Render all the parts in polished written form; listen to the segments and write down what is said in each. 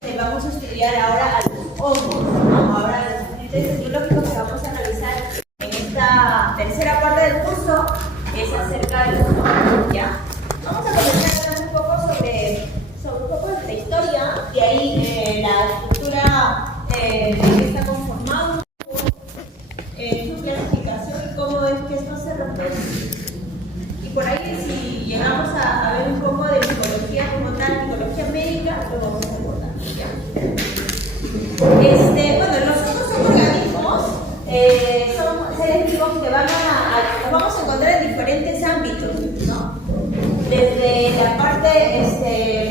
Vamos a estudiar ahora a los hongos, ¿no? Ahora los agentes biológicos que vamos a realizar en esta tercera parte del curso es acerca de los hongos, ¿ya? Vamos a comenzar hablando un poco sobre un poco de la historia, de ahí la estructura de que está conformado, su clasificación y cómo es que esto se reproduce. Y por ahí, si llegamos a ver un poco de micología como tal, micología médica, lo vamos a abordar, ¿ya? Bueno, los hongos son organismos, son seres vivos que los vamos a encontrar en diferentes ámbitos, ¿no? Desde la parte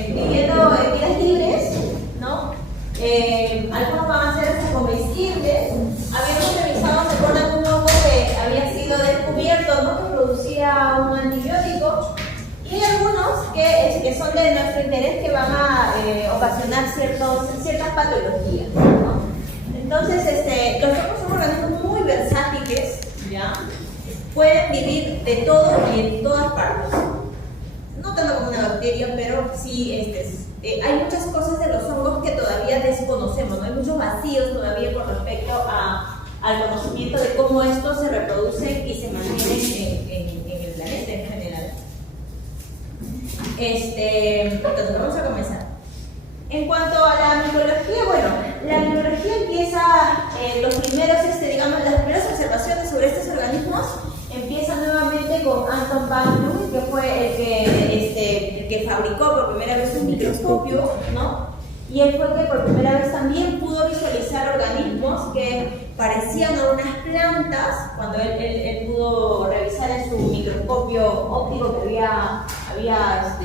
viviendo en vidas libres, ¿no? Algunos van a ser hasta comestibles. Habíamos revisado, ¿se acuerdan? Un hongo que había sido descubierto, ¿no? Que producía un antibiótico. Y hay algunos que son de nuestro interés que van a ocasionar ciertas patologías, ¿no? Entonces, los hongos son organismos muy versátiles, ¿ya? Pueden vivir de todo y en todas partes. No tanto como una bacteria, pero sí hay muchas cosas de los hongos que todavía desconocemos, ¿no? Hay muchos vacíos todavía con respecto al conocimiento de cómo estos se reproducen y se mantienen en el planeta en general. Entonces vamos a comenzar. En cuanto a la micología, bueno, la micología empieza, los primeros, las primeras observaciones sobre estos organismos empiezan nuevamente con Anton van Leeuwen, que fue el que fabricó por primera vez un microscopio, ¿no? Y él fue el que por primera vez también pudo visualizar organismos que parecían a unas plantas, cuando él pudo revisar en su microscopio óptico que había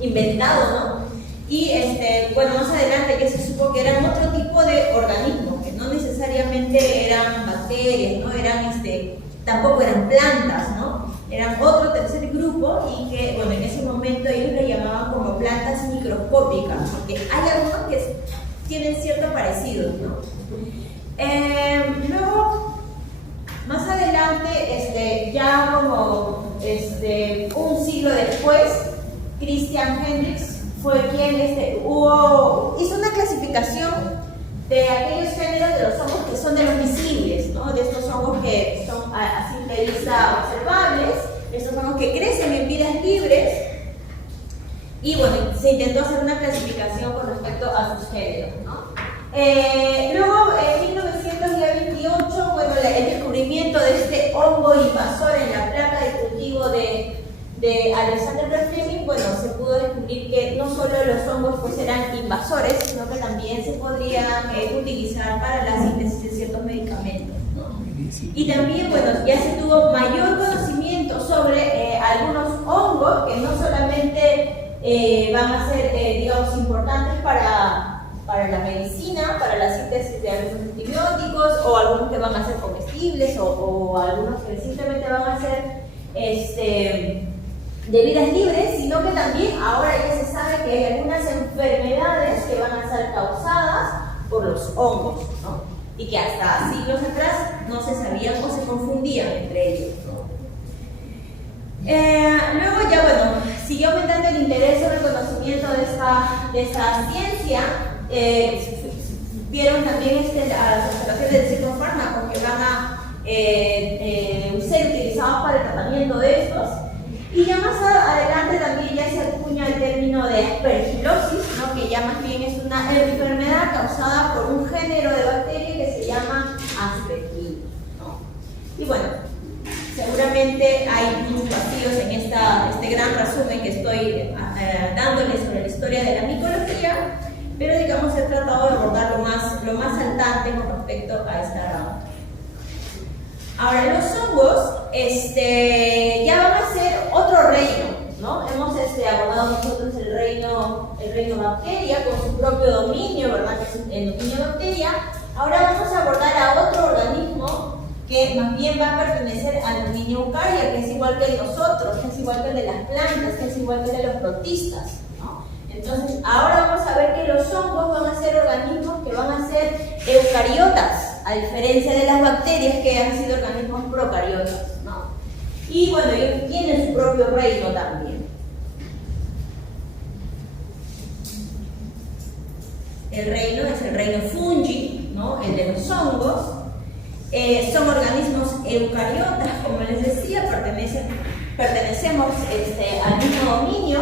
inventado, ¿no? Y bueno, más adelante que se supo que eran otro tipo de organismos, que no necesariamente eran bacterias, ¿no? Tampoco eran plantas, ¿no? Eran otro tercer grupo y que, bueno, en ese momento ellos le llamaban como plantas microscópicas, porque hay algunos que tienen cierto parecido, ¿no? Luego, más adelante, ya como un siglo después, Christian Hendricks fue quien hizo una clasificación de aquellos géneros de los hongos que son de los visibles, ¿no? De estos hongos que son a simple vista observables, estos hongos que crecen en vidas libres, y bueno, se intentó hacer una clasificación con respecto a sus géneros, ¿no? Luego, en 1928, bueno, el descubrimiento de este hongo invasor en la placa de cultivo de Alexander Fleming, bueno, se pudo descubrir que no solo los hongos pues eran invasores, sino que también se podrían utilizar para la síntesis de ciertos medicamentos, ¿no? Y también, bueno, ya se tuvo mayor conocimiento sobre algunos hongos que no solamente van a ser, digamos, importantes para la medicina, para la síntesis de algunos antibióticos, o algunos que van a ser comestibles, o algunos que simplemente van a ser de vidas libres, sino que también ahora ya se sabe que hay algunas enfermedades que van a ser causadas por los hongos, ¿no? Y que hasta siglos atrás no se sabían o se confundían entre ellos, ¿no? Luego ya, bueno, siguió aumentando el interés sobre el conocimiento de esta ciencia. Vieron también a las observaciones de ciertos fármacos que van a ser utilizados para el tratamiento de estos. Y ya más adelante también ya se acuña el término de aspergilosis, ¿no? Que ya más bien es una enfermedad causada por un género de bacteria que se llama Aspergillus, ¿no? Y bueno, seguramente hay muchos vacíos en este gran resumen que estoy dándoles sobre la historia de la micología, pero digamos he tratado de abordar lo más saltante con respecto a esta rama. Ahora, los hongos ya van a ser otro reino, ¿no? Hemos abordado nosotros el reino bacteria con su propio dominio, ¿verdad? Que es el dominio bacteria. Ahora vamos a abordar a otro organismo que más bien va a pertenecer al dominio eucaria, que es igual que nosotros, que es igual que el de las plantas, que es igual que el de los protistas, ¿no? Entonces, ahora vamos a ver que los hongos van a ser organismos que van a ser eucariotas, a diferencia de las bacterias que han sido organismos procariotas, ¿no? Y bueno, ellos tienen su propio reino también. el reino es el reino fungi, ¿no? El de los hongos. Son organismos eucariotas, como les decía, pertenecemos al mismo dominio.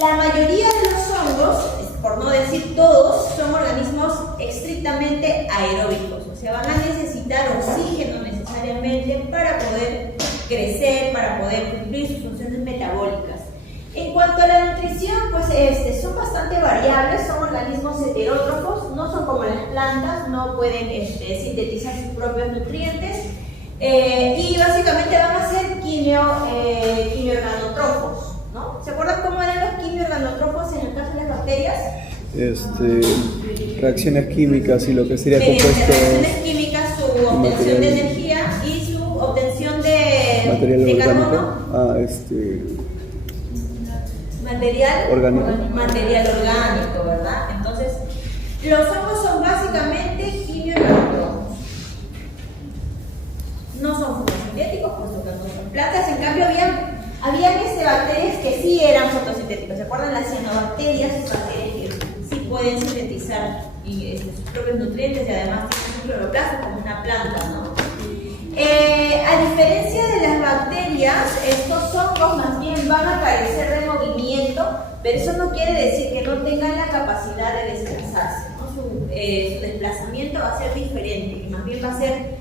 La mayoría de los hongos, por no decir todos, son organismos estrictamente aeróbicos, o sea, van a necesitar oxígeno necesariamente para poder crecer, para poder cumplir sus funciones metabólicas. En cuanto a la nutrición, pues son bastante variables, son organismos heterótrofos, no son como las plantas, no pueden sintetizar sus propios nutrientes y básicamente van a ser quimioorganotrófos, ¿no? ¿Se acuerdan cómo eran los quimioorganotrófos en el caso de las bacterias? Reacciones químicas y lo que sería compuesto. Reacciones químicas, su obtención de energía y su obtención de carbono. Material orgánico, ¿verdad? Entonces, los hongos son básicamente quimioorganotrófos. No son fotosintéticos, puesto que no son plantas. En cambio, habían bacterias que sí eran fotosintéticas. ¿Se acuerdan? Las cianobacterias, bacterias que sí pueden sintetizar sus propios nutrientes y además tienen un cloroplasto como una planta, ¿no? A diferencia de las bacterias, estos hongos más bien van a carecer de movimiento, pero eso no quiere decir que no tengan la capacidad de desplazarse, ¿no? Su desplazamiento va a ser diferente y más bien va a ser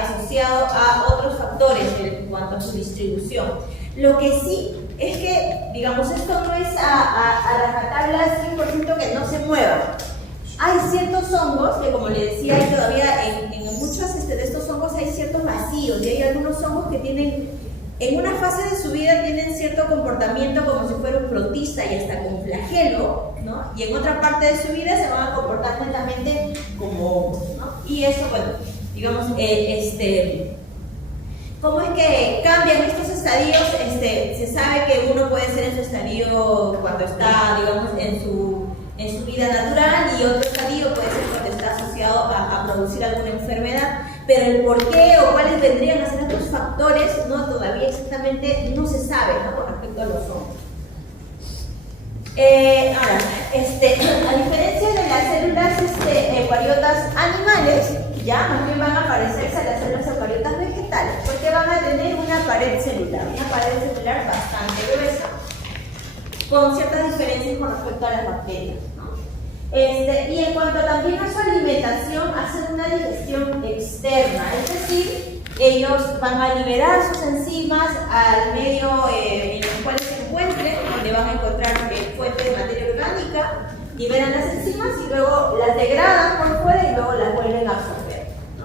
asociado a otros factores en cuanto a su distribución. Lo que sí es que, digamos, esto no es a rajatabla al 100% que no se muevan. Hay ciertos hongos que, como les decía, hay todavía en muchos de estos hongos hay ciertos vacíos y hay algunos hongos que tienen, en una fase de su vida tienen cierto comportamiento como si fuera un protista y hasta con flagelo, ¿no? Y en otra parte de su vida se van a comportar netamente como hongos, ¿no? Y eso, bueno, digamos, ¿cómo es que cambian estos estadios? Se sabe que uno puede ser en su estadio cuando está, digamos, en su vida natural y otro estadio puede ser cuando está asociado a producir alguna enfermedad, pero el por qué o cuáles vendrían a ser estos factores, ¿no? Todavía exactamente no se sabe, ¿no? Con respecto a los hongos. Ahora, a diferencia de las células eucariotas animales, ya más bien van a parecerse a las células eucariotas vegetales, porque van a tener una pared celular bastante gruesa, con ciertas diferencias con respecto a las bacterias, ¿no? Y en cuanto también a su alimentación, hacen una digestión externa, es decir, ellos van a liberar sus enzimas al medio en el cual se encuentren, donde van a encontrar fuentes de materia orgánica, liberan las enzimas y luego las degradan por fuera y luego las vuelven a absorber, ¿no?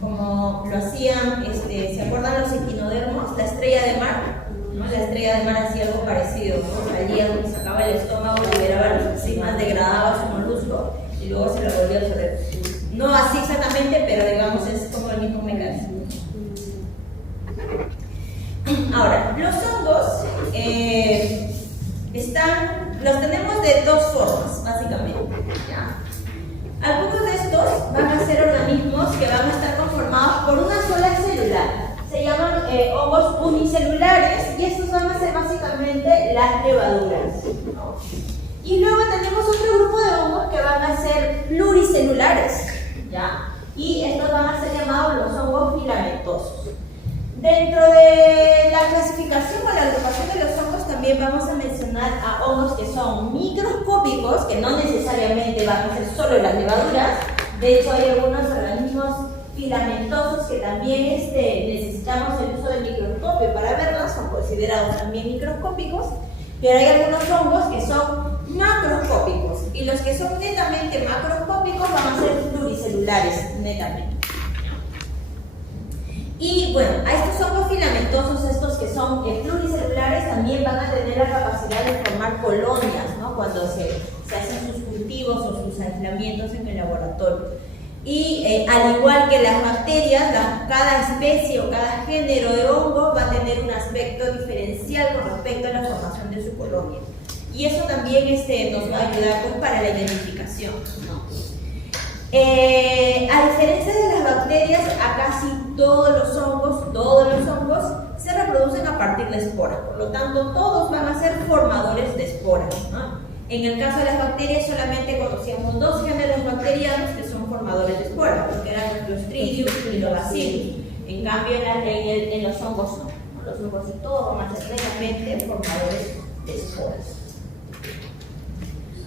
Como lo hacían, ¿se acuerdan los equinodermos? La estrella de mar, ¿no? La estrella de mar hacía algo parecido, ¿no? Salía, sacaba el estómago, liberaba las enzimas, degradaba su molusco y luego se lo volvía a absorber. No así exactamente, pero digamos es como el mismo mecanismo. Ahora, los hongos los tenemos de dos formas, básicamente, ¿ya? Algunos de estos van a ser organismos que van a estar conformados por una sola célula. Se llaman hongos unicelulares y estos van a ser básicamente las levaduras, ¿no? Y luego tenemos otro grupo de hongos que van a ser pluricelulares, ¿ya? Y estos van a ser llamados los hongos filamentosos. Dentro de la clasificación o la agrupación de los hongos también vamos a mencionar a hongos que son microscópicos, que no necesariamente van a ser solo las levaduras. De hecho, hay algunos organismos filamentosos que también necesitamos el uso del microscopio para verlos, son considerados también microscópicos, pero hay algunos hongos que son macroscópicos y los que son netamente macroscópicos van a ser pluricelulares netamente. Y bueno, a estos hongos filamentosos, estos que son pluricelulares, también van a tener la capacidad de formar colonias, ¿no? Cuando se hacen sus cultivos o sus aislamientos en el laboratorio. Y al igual que las bacterias, cada especie o cada género de hongo va a tener un aspecto diferencial con respecto a la formación de su colonia. Y eso también nos va a ayudar pues, para la identificación, ¿no? A diferencia de las bacterias, a casi todos los hongos se reproducen a partir de esporas. Por lo tanto, todos van a ser formadores de esporas, ¿no? En el caso de las bacterias solamente conocíamos dos géneros bacterianos que son formadores de esporas, que eran los Clostridium y los Bacillus. En cambio en los hongos no. Los hongos y todo van a ser plenamente formadores de esporas.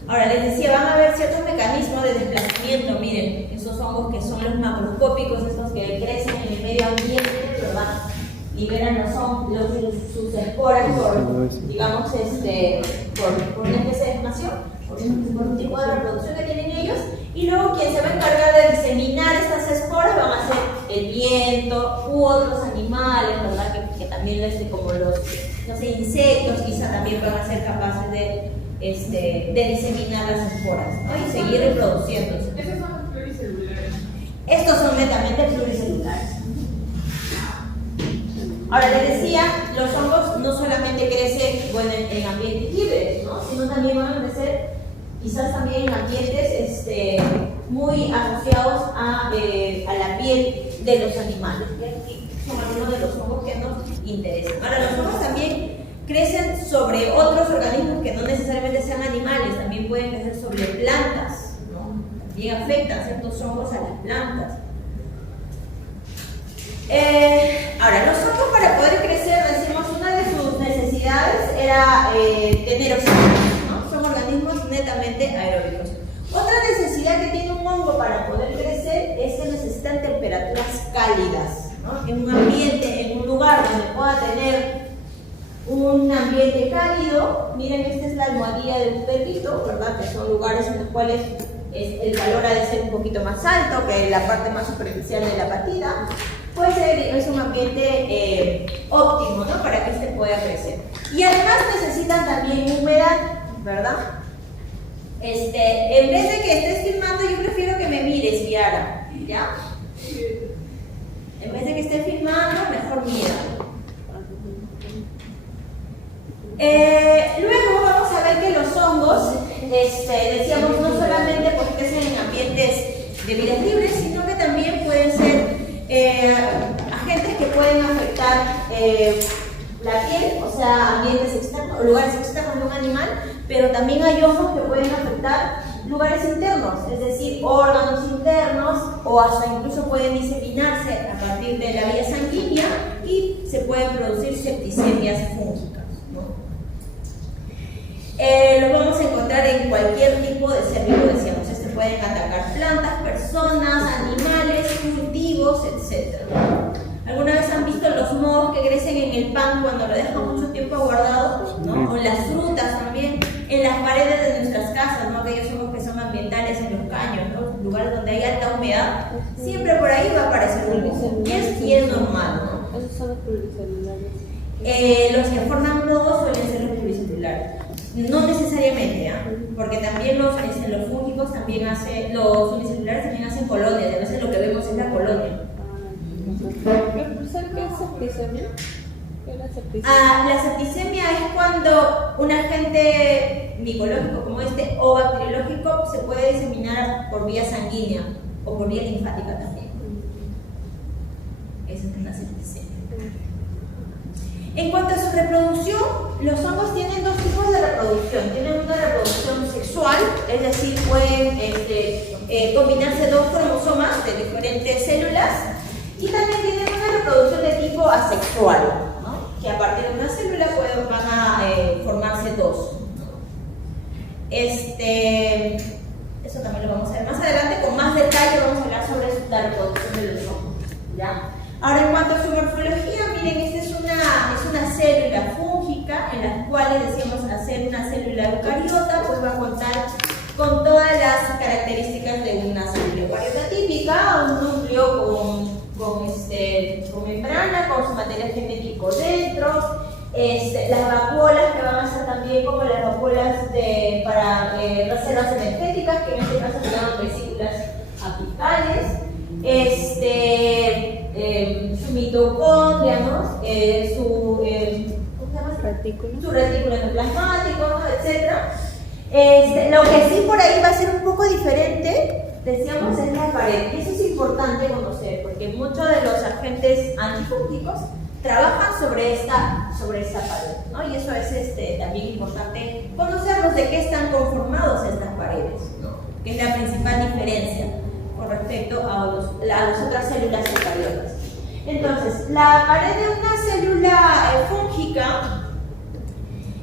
Ahora les decía, van a haber ciertos mecanismos de desplazamiento. Miren, esos hongos que son los macroscópicos, estos que crecen en el medio ambiente, ¿verdad? Liberan sus esporas por, digamos, por una especie de expansión, por un tipo de reproducción que tienen ellos, y luego quien se va a encargar de diseminar estas esporas van a ser el viento u otros animales, ¿verdad? Que también, como los insectos, quizá también van a ser capaces de diseminar las esporas, ¿no? Y seguir reproduciéndose. ¿Esos son los pluricelulares? Estos son netamente pluricelulares. Ahora les decía, los hongos no solamente crecen en ambientes libres, ¿no? Sino también van a crecer quizás también en ambientes muy asociados a la piel de los animales. Y son algunos de los hongos que nos interesan. Ahora, los hongos también crecen sobre otros organismos que no necesariamente sean animales, también pueden crecer sobre plantas, ¿no? También afectan ciertos hongos a las plantas. Ahora, los hongos para poder crecer, decimos, una de sus necesidades era tener oxígeno, ¿no? Son organismos netamente aeróbicos. Otra necesidad que tiene un hongo para poder crecer es que necesitan temperaturas cálidas, ¿no? En un ambiente, en un lugar donde pueda tener un ambiente cálido. Miren, esta es la almohadilla del perrito, ¿verdad? Que son lugares en los cuales el calor ha de ser un poquito más alto que la parte más superficial de la patita. Pues es un ambiente óptimo, ¿no? Para que este pueda crecer. Y además necesitan también humedad, ¿verdad? En vez de que estés filmando, yo prefiero que me mires, Viara, ¿ya? En vez de que estés filmando, mejor mira. Luego vamos a ver que los hongos, decíamos, no solamente pues crecen en ambientes de vidas libres, sino que también pueden ser agentes que pueden afectar la piel, o sea, ambientes externos, lugares externos de un animal, pero también hay hongos que pueden afectar lugares internos, es decir, órganos internos, o hasta incluso pueden diseminarse a partir de la vía sanguínea y se pueden producir septicemias fúngicas, ¿no? Los vamos a encontrar en cualquier tipo de ser vivo, decíamos. Pueden atacar plantas, personas, animales, cultivos, etc. ¿Alguna vez han visto los mohos que crecen en el pan cuando lo dejan mucho tiempo guardado? ¿No? O las frutas también, en las paredes de nuestras casas, ¿no? Aquellos hongos que son ambientales en los caños, ¿no? Lugares donde hay alta humedad, siempre por ahí va a aparecer un moho. Y es normal, ¿no? Esos son los pluricelulares. Los que forman mohos suelen ser los pluricelulares. No necesariamente, porque también los fúngicos también hacen, los unicelulares también hacen colonias, a veces lo que vemos es la colonia. ¿Profesor, qué es septicemia? ¿Qué es la septicemia? La septicemia es cuando un agente micológico como este o bacteriológico se puede diseminar por vía sanguínea o por vía linfática también. Esa es una septicemia. En cuanto a su reproducción, los hongos tienen dos tipos de reproducción. Tienen una reproducción sexual, es decir, pueden combinarse dos cromosomas de diferentes células, y también tienen una reproducción de tipo asexual, ¿no? Que a partir de una célula van a formarse dos. Eso también lo vamos a ver más adelante, con más detalle vamos a hablar sobre la reproducción de los hongos, ¿ya? Ahora, en cuanto a su morfología, miren, esta es una célula fúngica en la cual decíamos hacer una célula eucariota, pues va a contar con todas las características de una célula eucariota típica, un núcleo con membrana, con su material genético dentro, las vacuolas que van a ser también como las vacuolas para reservas energéticas, que en este caso se llaman vesículas apicales. Su mitocondria, ¿no? Su retículo endoplasmático, ¿no? Etc. Lo que sí por ahí va a ser un poco diferente, decíamos, es la pared. Y eso es importante conocer, porque muchos de los agentes antifúngicos trabajan sobre esta pared, ¿no? Y eso es también importante conocerlos de qué están conformados estas paredes, ¿no? Que es la principal diferencia con respecto a las otras células eucariotas. Entonces, la pared de una célula fúngica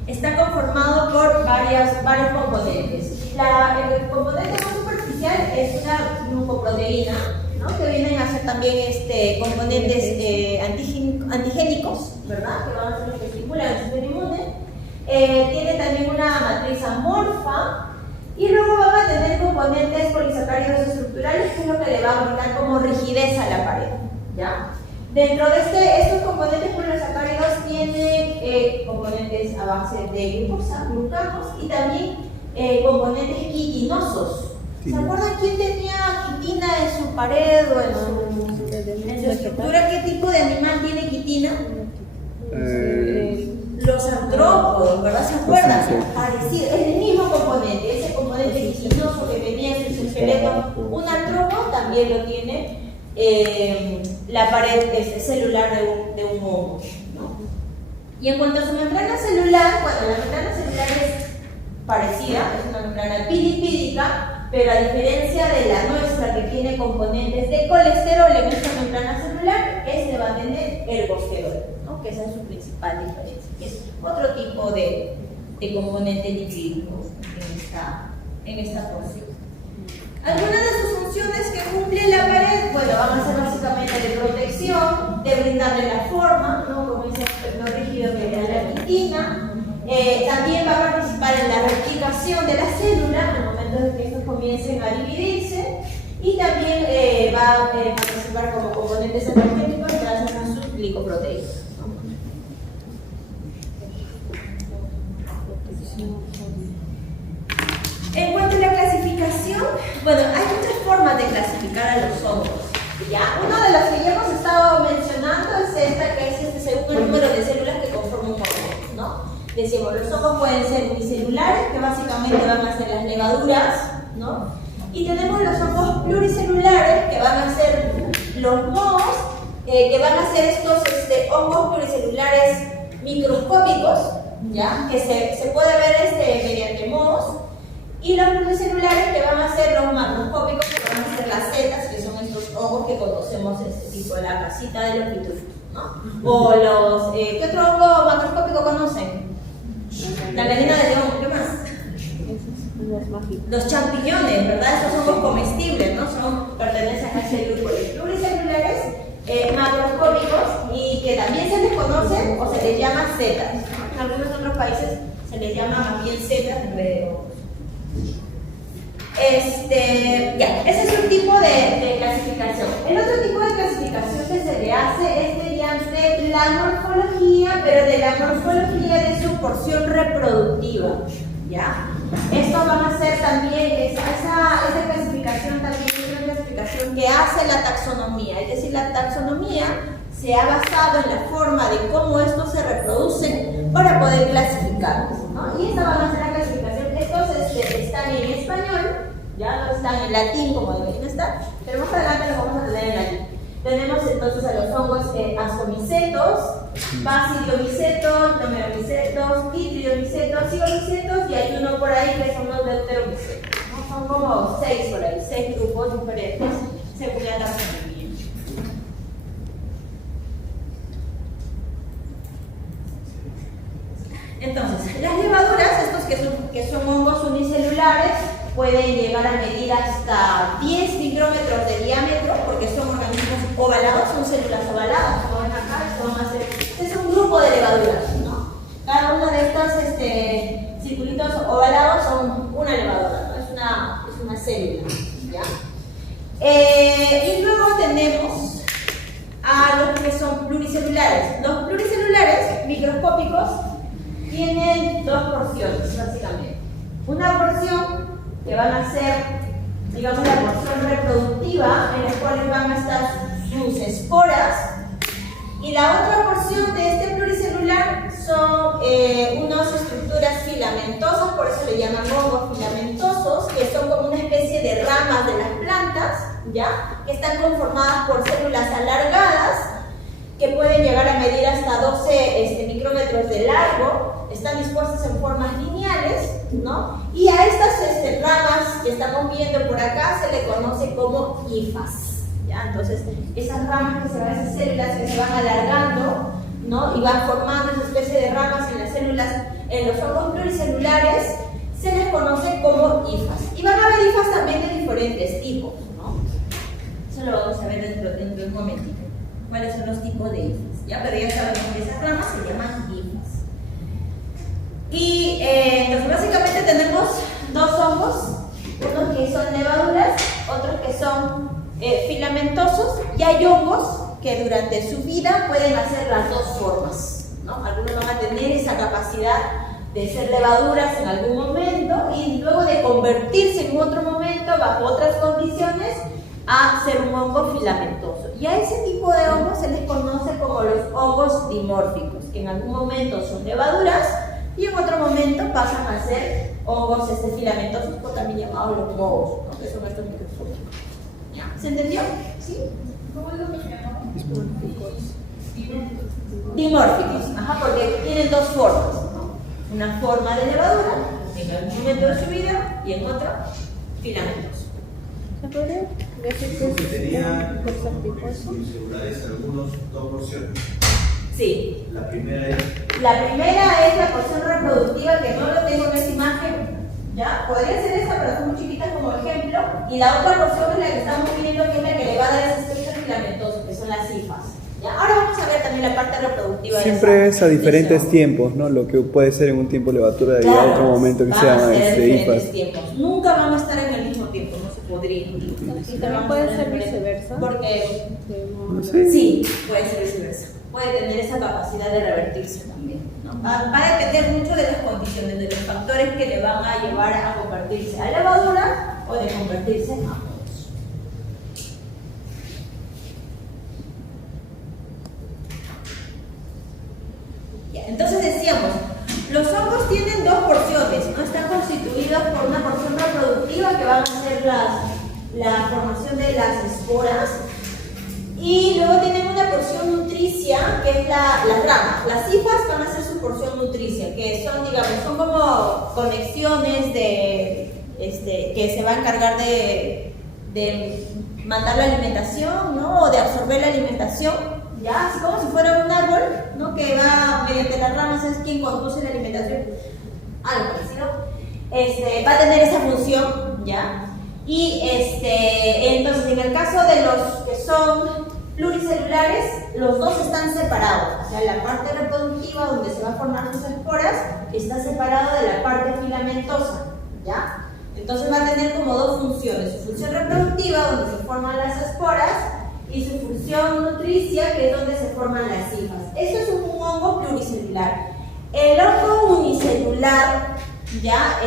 está conformado por varios componentes. El componente más superficial es una glucoproteína, ¿no? Que vienen a ser también componentes antigénicos, ¿verdad? Que van a ser los que estimulan el sistema inmune. Tiene también una matriz amorfa y luego van a tener componentes polisacáridos estructurales, que es lo que le va a brindar como rigidez a la pared, ¿ya? Dentro de estos componentes polisacáridos tienen componentes a base de glucosa, glucanos y también componentes quitinosos. ¿Se acuerdan quién tenía quitina en su pared o en su estructura? ¿Qué tipo de animal tiene quitina? Los artrópodos, ¿verdad? ¿Se acuerdan? Parecido, es el mismo componente, ese componente quitinoso que tenía en su esqueleto. Un artrópodo también lo tiene. La pared celular de un hongo, ¿no? Y en cuanto a su membrana celular, bueno, la membrana celular es parecida, es una membrana bilipídica, pero a diferencia de la nuestra, que tiene componentes de colesterol en esta membrana celular, este va a tener ergosterol, ¿no? Que esa es su principal diferencia, que es otro tipo de componente lipídico en esta porción. Algunas de sus funciones que cumple la pared, bueno, van a ser básicamente de protección, de brindarle la forma, ¿no? Como dice el aspecto rígido que le da la quitina. También va a participar en la replicación de la célula en el momento en que estos comiencen a dividirse, y también va a participar como componentes energéticos gracias a sus glicoproteínas. En cuanto a la clasificación, bueno, hay muchas formas de clasificar a los hongos, ¿ya? Uno de los que ya hemos estado mencionando es esta, que es según el número de células que conforman un hongo, ¿no? Decimos, los hongos pueden ser unicelulares, que básicamente van a ser las levaduras, ¿no? Y tenemos los hongos pluricelulares, que van a ser los mohos, que van a ser estos hongos pluricelulares microscópicos, ¿ya? Que se puede ver mediante mohos. Y los pluricelulares, que van a ser los macroscópicos, que van a ser las setas, que son estos hongos que conocemos, tipo la casita de los pitufos, ¿no? O los, ¿qué otro hongo macroscópico conocen? La venena de león, ¿qué más? Los champiñones, ¿verdad? Estos hongos comestibles, ¿no? Pertenecen a ese grupo de pluricelulares macroscópicos, y que también se les conoce o se les llama setas. En algunos otros países se les llama más bien setas en vez de hongos. Ese es un tipo de clasificación. El otro tipo de clasificación que se le hace es mediante la morfología, pero de la morfología de su porción reproductiva, ¿ya? Esto van a ser también, esa clasificación también es una clasificación que hace la taxonomía, es decir, la taxonomía se ha basado en la forma de cómo estos se reproducen para poder clasificarlos, ¿no? Y esta va a ser la clasificación. Estos están en español, ya no están en latín como deberían estar, pero más adelante los vamos a tener en latín. Tenemos entonces a los hongos ascomicetos, basidiomicetos, nomeromicetos, pitriomicetos, zigomicetos, y hay uno por ahí que son los deuteromicetos, ¿no? Son como 6 por ahí, 6 grupos diferentes según la taxonomía. Entonces, las levaduras, estos que son hongos unicelulares, pueden llegar a medir hasta 10 micrómetros de diámetro, porque son organismos ovalados, son células ovaladas, como ven acá, es un grupo de levaduras, ¿no? Cada uno de estos circulitos ovalados son una levadura, ¿no? Es una célula, ¿ya? Y luego tenemos a los que son pluricelulares. Los pluricelulares microscópicos tienen dos porciones, básicamente. Una porción que van a ser, digamos, la porción reproductiva, en la cual van a estar sus esporas, y la otra porción de este pluricelular son unas estructuras filamentosas, por eso le llaman hongos filamentosos, que son como una especie de ramas de las plantas, ¿ya? Que están conformadas por células alargadas, que pueden llegar a medir hasta 12 micrómetros de largo, están dispuestas en formas lineales, ¿no? Y a estas ramas que estamos viendo por acá se le conoce como hifas, ¿ya? Entonces, esas ramas que se van, esas células que se van alargando, ¿no? Y van formando esa especie de ramas en las células, en los hongos pluricelulares, se les conoce como hifas. Y van a haber hifas también de diferentes tipos, ¿no? Eso lo vamos a ver dentro de un momentito. ¿Cuáles son los tipos de hifas? Ya, pero ya sabemos que esas ramas se llaman hifas. Y entonces básicamente tenemos dos hongos, unos que son levaduras, otros que son filamentosos, y hay hongos que durante su vida pueden hacer las dos formas, ¿no? Algunos van a tener esa capacidad de ser levaduras en algún momento y luego de convertirse en otro momento bajo otras condiciones a ser un hongo filamentoso. Y a ese tipo de hongos se les conoce como los hongos dimórficos, que en algún momento son levaduras y en otro momento pasan a ser hongos filamentosos, o también llamados los mohos, ¿no? Que son estos microscópicos. ¿Se entendió? ¿Sí? ¿Cómo es lo que llamamos? Dimórficos, ajá, porque tienen dos formas, ¿no? Una forma de levadura en algún momento de su vida y en otra filamentoso. ¿Se podría decir que es Tenía un hexapicoso? pluricelulares algunos dos porciones. Sí. La primera es La porción reproductiva, que no lo tengo en esta imagen, ¿ya? Podría ser esta, pero son muy chiquitas como ejemplo. Y la otra porción es la que estamos viendo, que es la que le va a dar ese aspecto filamentoso, que son las hifas. ¿Ya? Ahora vamos a ver también la parte reproductiva. Siempre es a diferentes tiempos, ¿no? Lo que puede ser en un tiempo levatura y a otro momento que van sea a ser diferentes hifas. tiempos. Nunca van a estar en el mismo tiempo, no se podría. Y también puede ser viceversa. Porque No sé. sí, puede ser viceversa. Puede tener esa capacidad de revertirse también, ¿no? Va a depender mucho de las condiciones, de los factores que le van a llevar a convertirse a levadura o de convertirse a hongos. Entonces decíamos, los hongos tienen dos porciones, ¿no? Están constituidos por una porción reproductiva que van a ser la formación de las esporas, y luego tienen una porción nutricia que es las ramas. Las hifas van a ser su porción nutricia, que son, digamos, son como conexiones que se va a encargar de mandar la alimentación, ¿no? O de absorber la alimentación. ¿Ya? Así como si fuera un árbol, ¿no? Que va mediante las ramas, es quien conduce la alimentación, algo parecido. Va a tener esa función, ¿ya? Y entonces en el caso de los que son pluricelulares, los dos están separados. O sea, la parte reproductiva donde se va a formar sus esporas está separado de la parte filamentosa, ¿ya? Entonces va a tener como dos funciones: su función reproductiva, donde se forman las esporas, y su función nutricia, que es donde se forman las hifas. Esto es un hongo pluricelular. El hongo unicelular, ya,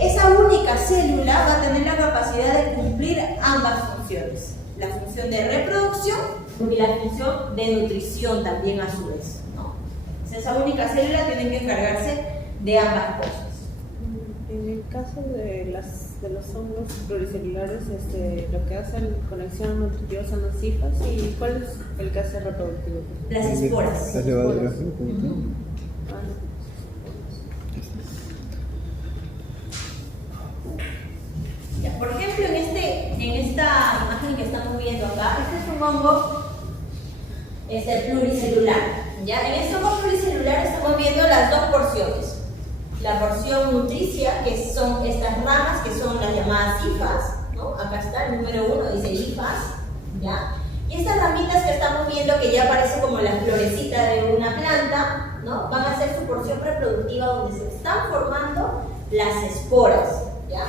esa única célula va a tener la capacidad de cumplir ambas funciones: la función de reproducción y la función de nutrición también a su vez, ¿no? Esa única célula tiene que encargarse de ambas cosas. En el caso de los hongos pluricelulares, lo que hace la conexión nutritiva son las hifas. ¿Y cuál es el que hace reproductivo? Las esporas. Las levaduras. Ya, por ejemplo, en esta imagen que estamos viendo acá, este es un hongo pluricelular. ¿Ya? En este hongo pluricelular estamos viendo las dos porciones. La porción nutricia, que son estas ramas, que son las llamadas hifas, ¿no? Acá está el número 1, dice hifas, ¿ya? Y estas ramitas que estamos viendo, que ya parece como la florecita de una planta, ¿no? Van a ser su porción reproductiva, donde se están formando las esporas, ¿ya?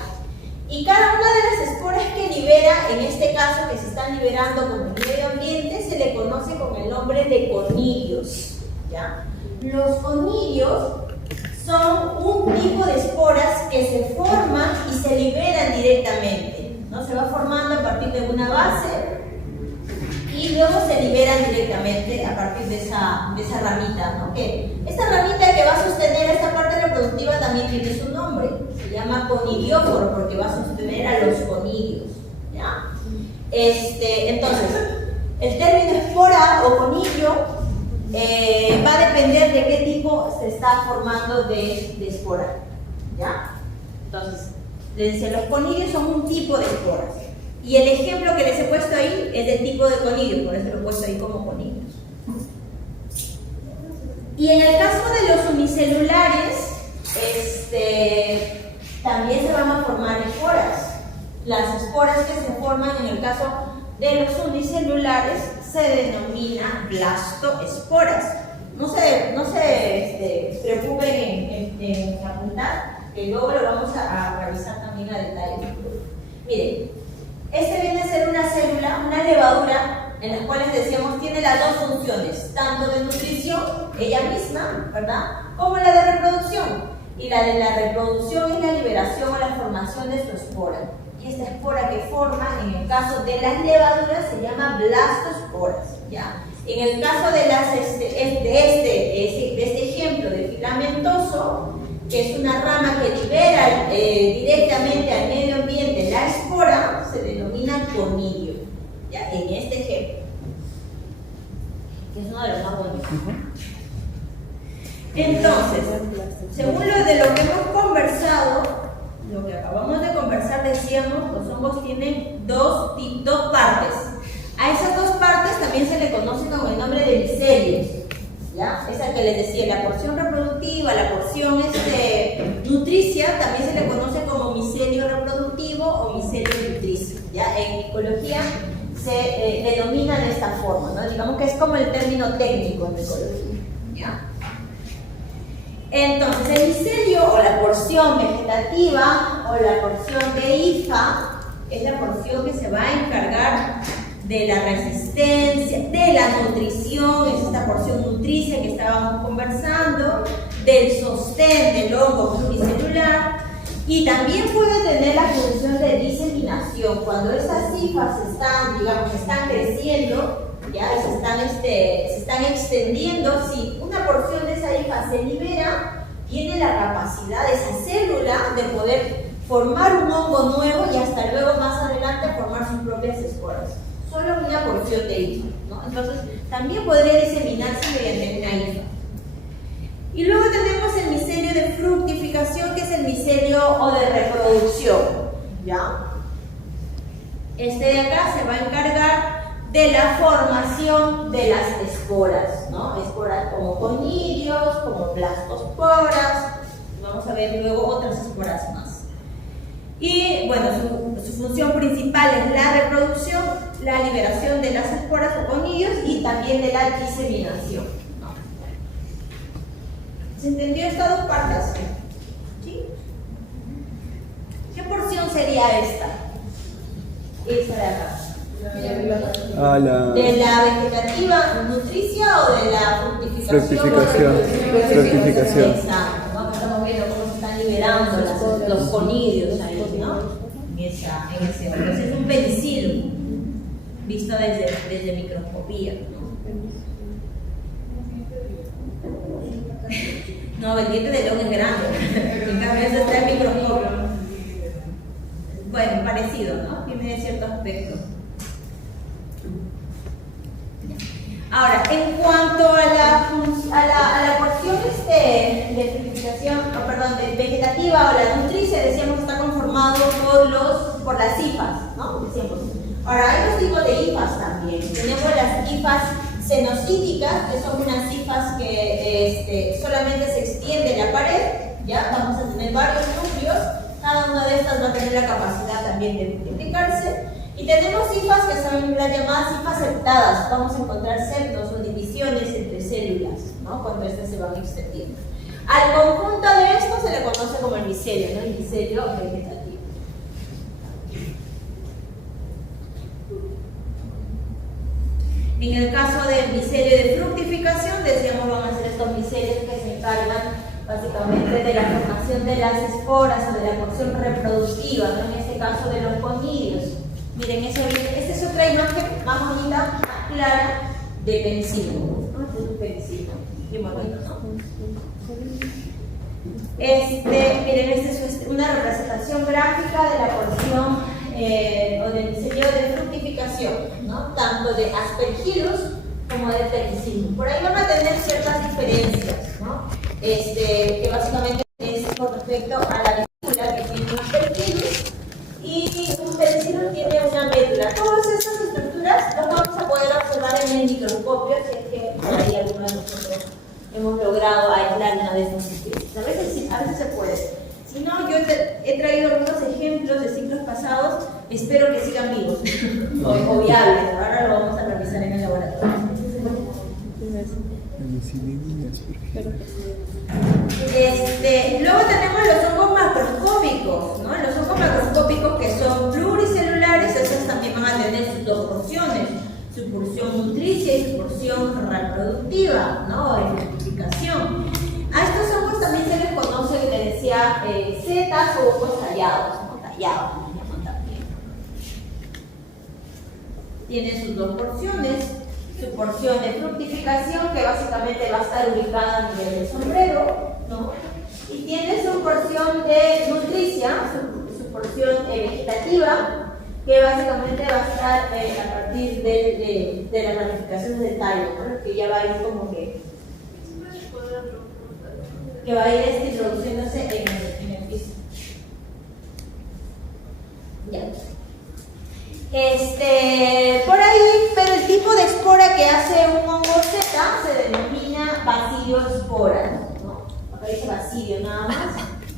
Y cada una de las esporas que libera, en este caso que se están liberando con el medio ambiente, se le conoce con el nombre de conilios, ¿ya? Los conilios son un tipo de esporas que se forman y se liberan directamente, ¿no? Se va formando a partir de una base y luego se liberan directamente a partir de esa ramita, ¿no? Que esta ramita que va a sostener esta parte reproductiva también tiene su nombre, se llama conilióforo, porque va a sostener a los conilios, ¿ya? Entonces, el término espora o conilio va a depender de qué tipo se está formando de espora, ¿ya? Entonces, les decía, los conidios son un tipo de esporas. Y el ejemplo que les he puesto ahí es del tipo de conidio, por eso lo he puesto ahí como conidios. Y en el caso de los unicelulares, también se van a formar esporas. Las esporas que se forman en el caso de los unicelulares se denominan blastoesporas. No se preocupen en apuntar, que luego lo vamos a revisar también a detalle. Miren, este viene a ser una célula, una levadura, en las cuales decíamos tiene las dos funciones, tanto de nutrición, ella misma, ¿verdad?, como la de reproducción. Y la de la reproducción es la liberación o la formación de su espora. Y esta espora que forma, en el caso de las levaduras, se llama blastoesporas, ¿ya? En el caso de este ejemplo de filamentoso, que es una rama que libera directamente al medio ambiente la espora, se denomina conidio, ¿ya? En este ejemplo, que es uno de los más bonitos. Entonces, según lo que hemos conversado, lo que acabamos de conversar, decíamos, los hongos tienen dos partes. A esas dos partes también se le conoce con el nombre de micelios, ¿ya? Esa que les decía, la porción reproductiva, la porción nutricia, también se le conoce como micelio reproductivo o micelio nutricio, ¿ya? En micología se denomina de esta forma, ¿no? Digamos que es como el término técnico en micología, ¿ya? Entonces, el micelio o la porción vegetativa o la porción de hija es la porción que se va a encargar de la resistencia, de la nutrición, es esta porción nutricia que estábamos conversando, del sostén del hongo pluricelular, y también puede tener la función de diseminación. Cuando estas hifas están creciendo, ya se están extendiendo, si una porción de esa hifa se libera, tiene la capacidad de esa célula de poder formar un hongo nuevo y hasta luego más adelante formar sus propias esporas. Solo una porción de hifa, ¿no? Entonces también podría diseminarse mediante una hifa. Y luego tenemos el micelio de fructificación, que es el micelio o de reproducción, ¿ya? Este de acá se va a encargar de la formación de las esporas, ¿no? Esporas como conidios, como blastoesporas. Vamos a ver luego otras esporas más. Y bueno, su función principal es la reproducción, la liberación de las esporas o conidios y también de la diseminación, ¿no? ¿Se entendió estas dos partes? ¿Sí? ¿Qué porción sería esta? Esta de acá. ¿De la vegetativa nutricia o de la fructificación? Fructificación. Exacto, ¿no? Estamos viendo cómo se están liberando los conidios ahí, ¿no? En ese orden. Entonces es un penicilio visto desde microscopía, ¿no? No, el diente de león es grande, en cambio eso está en microscopio. Bueno, parecido, ¿no? Tiene cierto aspecto. Ahora, en cuanto a la porción de fructificación, de vegetativa o la nutricia, decíamos que está conformado por las hifas, ¿no? Decíamos. Ahora, hay dos tipos de hifas también. Tenemos las hifas cenocíticas, que son unas hifas que solamente se extiende en la pared, ¿ya? Vamos a tener varios núcleos, cada una de estas va a tener la capacidad también de multiplicarse. Y tenemos hifas que son las llamadas hifas septadas. Vamos a encontrar septos o divisiones entre células, ¿no? Cuando estas se van extendiendo. Al conjunto de esto se le conoce como el micelio, ¿no? El micelio vegetativo. En el caso del micelio de fructificación, decíamos van a ser estos micelios que se encargan básicamente de la formación de las esporas o de la porción reproductiva, ¿no? En este caso de los conidios. Miren, esta es otra imagen más bonita, más clara, de penicilio. Este es un penicilio, qué bonito, ¿no? Miren, esta es una representación gráfica de la porción o del micelio de fructificación, ¿no? Tanto de Aspergillus como de tecnicismo. Por ahí van a tener ciertas diferencias, ¿no? Que básicamente es con respecto a la vesícula, que tiene un peritidus, y un peritidus tiene una médula. Todas estas estructuras las vamos a poder observar en el microscopio, si es que por ahí alguno de nosotros hemos logrado aislar una de estas especies. A veces sí, a veces se puede. Si no, yo he traído algunos ejemplos de ciclos pasados, espero que sigan vivos o viables. Ahora lo vamos a revisar en el laboratorio. Luego tenemos los hongos macroscópicos, ¿no? Los hongos macroscópicos que son pluricelulares, esos también van a tener sus dos porciones, su porción nutricia y su porción reproductiva, ¿no? O de fructificación. A estos hongos también se les conoce, le decía, setas o hongos tallados, ¿no? Tallados, llaman también. Tienen sus dos porciones, su porción de fructificación, que básicamente va a estar ubicada a nivel del sombrero, ¿no? Y tiene su porción de nutricia, su porción vegetativa, que básicamente va a estar a partir de las ramificaciones del tallo, ¿no? Que ya va a ir como que va a ir introduciéndose en el piso. Ya. Por ahí, pero el tipo de espora que hace un hongo Z se denomina bacilioespora, ¿no? Acá dice bacilio nada más,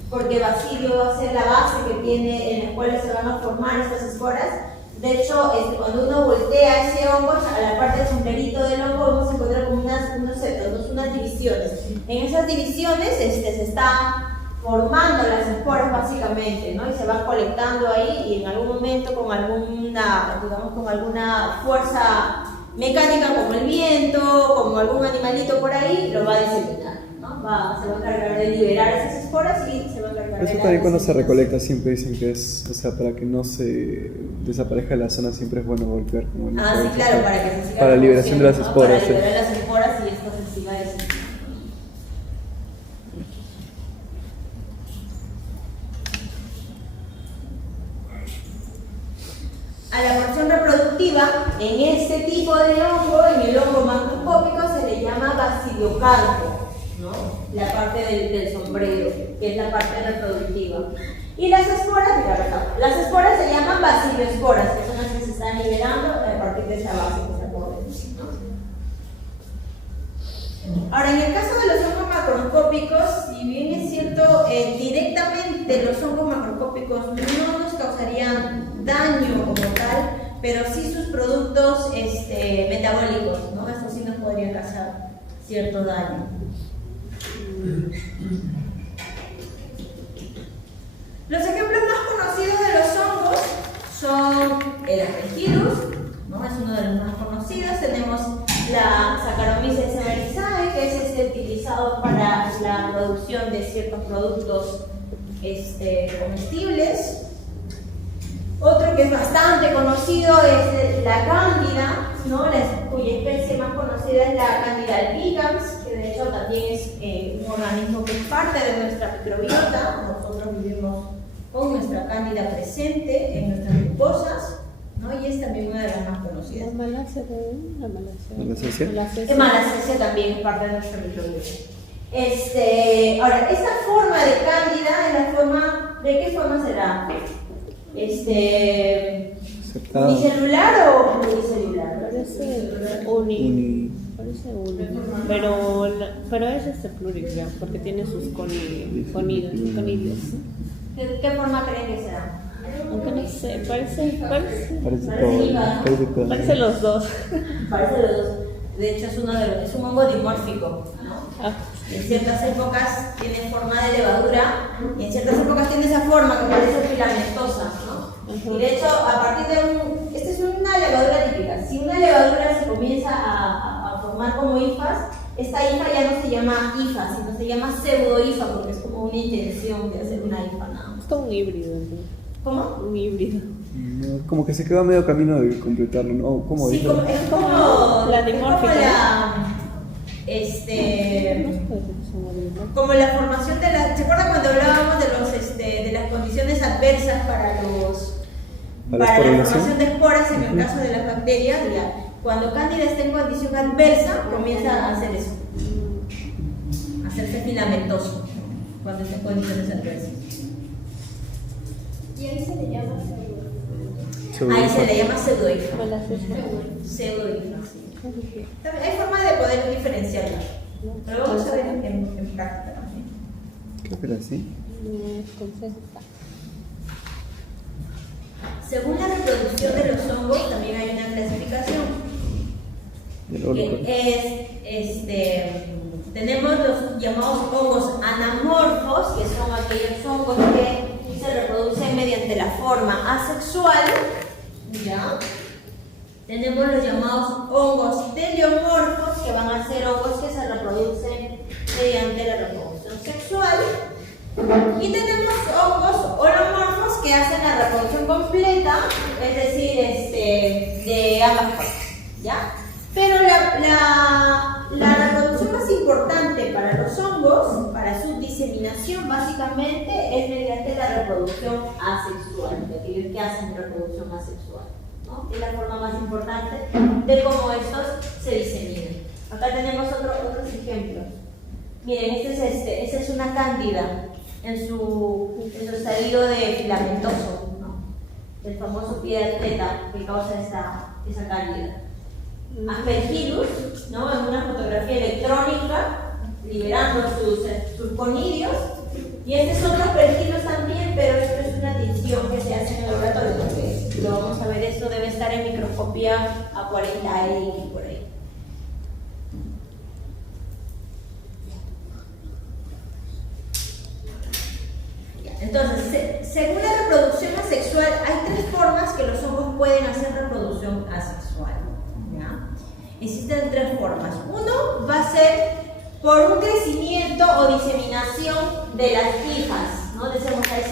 porque bacilio va a ser la base que tiene, en la cual se van a formar estas esporas. De hecho, cuando uno voltea ese hongo, a la parte del sombrerito del hongo vamos a encontrar como unas divisiones. En esas divisiones se están formando las esporas básicamente, ¿no? Y se van colectando ahí y en algún momento con alguna fuerza mecánica como el viento, como algún animalito por ahí, lo va a diseminar, ¿no? Se va a encargar de liberar esas esporas y se va a encargar de eso también cuando se recolecta siempre dicen que es, o sea, para que no se desaparezca la zona siempre es bueno golpear como el sí, claro, para que se siga para la liberación de las esporas. Para liberar las esporas y esto se siga desintegrando. A la porción reproductiva, en este tipo de hongo, en el hongo macroscópico, se le llama baciliocarpo, ¿no? La parte del sombrero, que es la parte reproductiva. Y las esporas, las esporas se llaman bacilioesporas, que son las que se están liberando a partir de esa base que está por dentro, ¿no? Ahora, en el caso de los hongos macroscópicos, si bien es cierto, directamente los hongos macroscópicos no nos causarían daño como tal, pero sí sus productos metabólicos, ¿no? Eso sí nos podría causar cierto daño. Los ejemplos más conocidos de los hongos son el Aspergillus, ¿no? Es uno de los más conocidos. Tenemos la Saccharomyces cerevisiae, que es utilizado para la producción de ciertos productos comestibles. Otro que es bastante conocido es la cándida, ¿no? Cuya especie más conocida es la Candida albicans, que de hecho también es un organismo que es parte de nuestra microbiota. Nosotros vivimos con nuestra cándida presente en nuestras mucosas, ¿no? Y es también una de las más conocidas. ¿La malacia también? ¿La malacesia también es parte de nuestra microbiota. Ahora, esta forma de cándida es la forma, ¿de qué forma será? ¿Unicelular o pluricelular? Parece uni. Parece uni. Pero es pluricelular porque tiene sus conillos. ¿Qué forma creen que será? Aunque no sé, parece Parece los dos. Parece los dos. De hecho, es un hongo dimórfico, ¿no? En ciertas épocas tiene forma de levadura y en ciertas épocas tiene esa forma que parece filamentosa, ¿no? Y de hecho, a partir de esta es una levadura típica. Si una levadura se comienza a formar como hifas, esta hifa ya no se llama hifa, sino se llama pseudo-hifa porque es como una intención de hacer una hifa, nada más. Es como un híbrido, ¿no? ¿Cómo? Un híbrido. No, como que se quedó a medio camino de completarlo, ¿no? ¿Cómo sí, dijo? Es como la dimórfica. Como la formación de las. ¿Se acuerdan cuando hablábamos de las condiciones adversas para la formación de esporas en el caso de las bacterias? Cuando Cándida está en condición adversa, comienza a hacer eso, a hacerse filamentoso, cuando está en condiciones adversas. Y ahí se le llama Ahí se le llama pseudohifo. Malacesia. Sí. También hay forma de poder diferenciarla, pero vamos a ver en práctica también. Creo que era así. Según la reproducción de los hongos, también hay una clasificación. Que es, tenemos los llamados hongos anamorfos, que son aquellos hongos que se reproducen mediante la forma asexual, ¿ya? Tenemos los llamados hongos teleomorfos, que van a ser hongos que se reproducen mediante la reproducción sexual. Y tenemos hongos holomorfos que hacen la reproducción completa, es decir, de ambas partes, ¿ya? Pero la reproducción más importante para los hongos, para su diseminación, básicamente es mediante la reproducción asexual, de aquellos que hacen reproducción asexual, ¿no? Es la forma más importante de cómo estos se diseminan. Acá tenemos otros ejemplos. Miren, esta es una cándida en su estadio de filamentoso, ¿no? El famoso pie de atleta que causa esa cándida. Aspergillus, ¿no? En una fotografía electrónica, liberando sus conidios. Y este es otro Aspergillus también, pero esto es una tinción que se hace en el laboratorio. Porque lo vamos a ver, esto debe estar en microscopía a 40 por ahí. Entonces, según la reproducción asexual, hay tres formas que los hongos pueden hacer reproducción asexual, ¿ya? Existen tres formas. Uno va a ser por un crecimiento o diseminación de las hifas, ¿no? Decimos que hay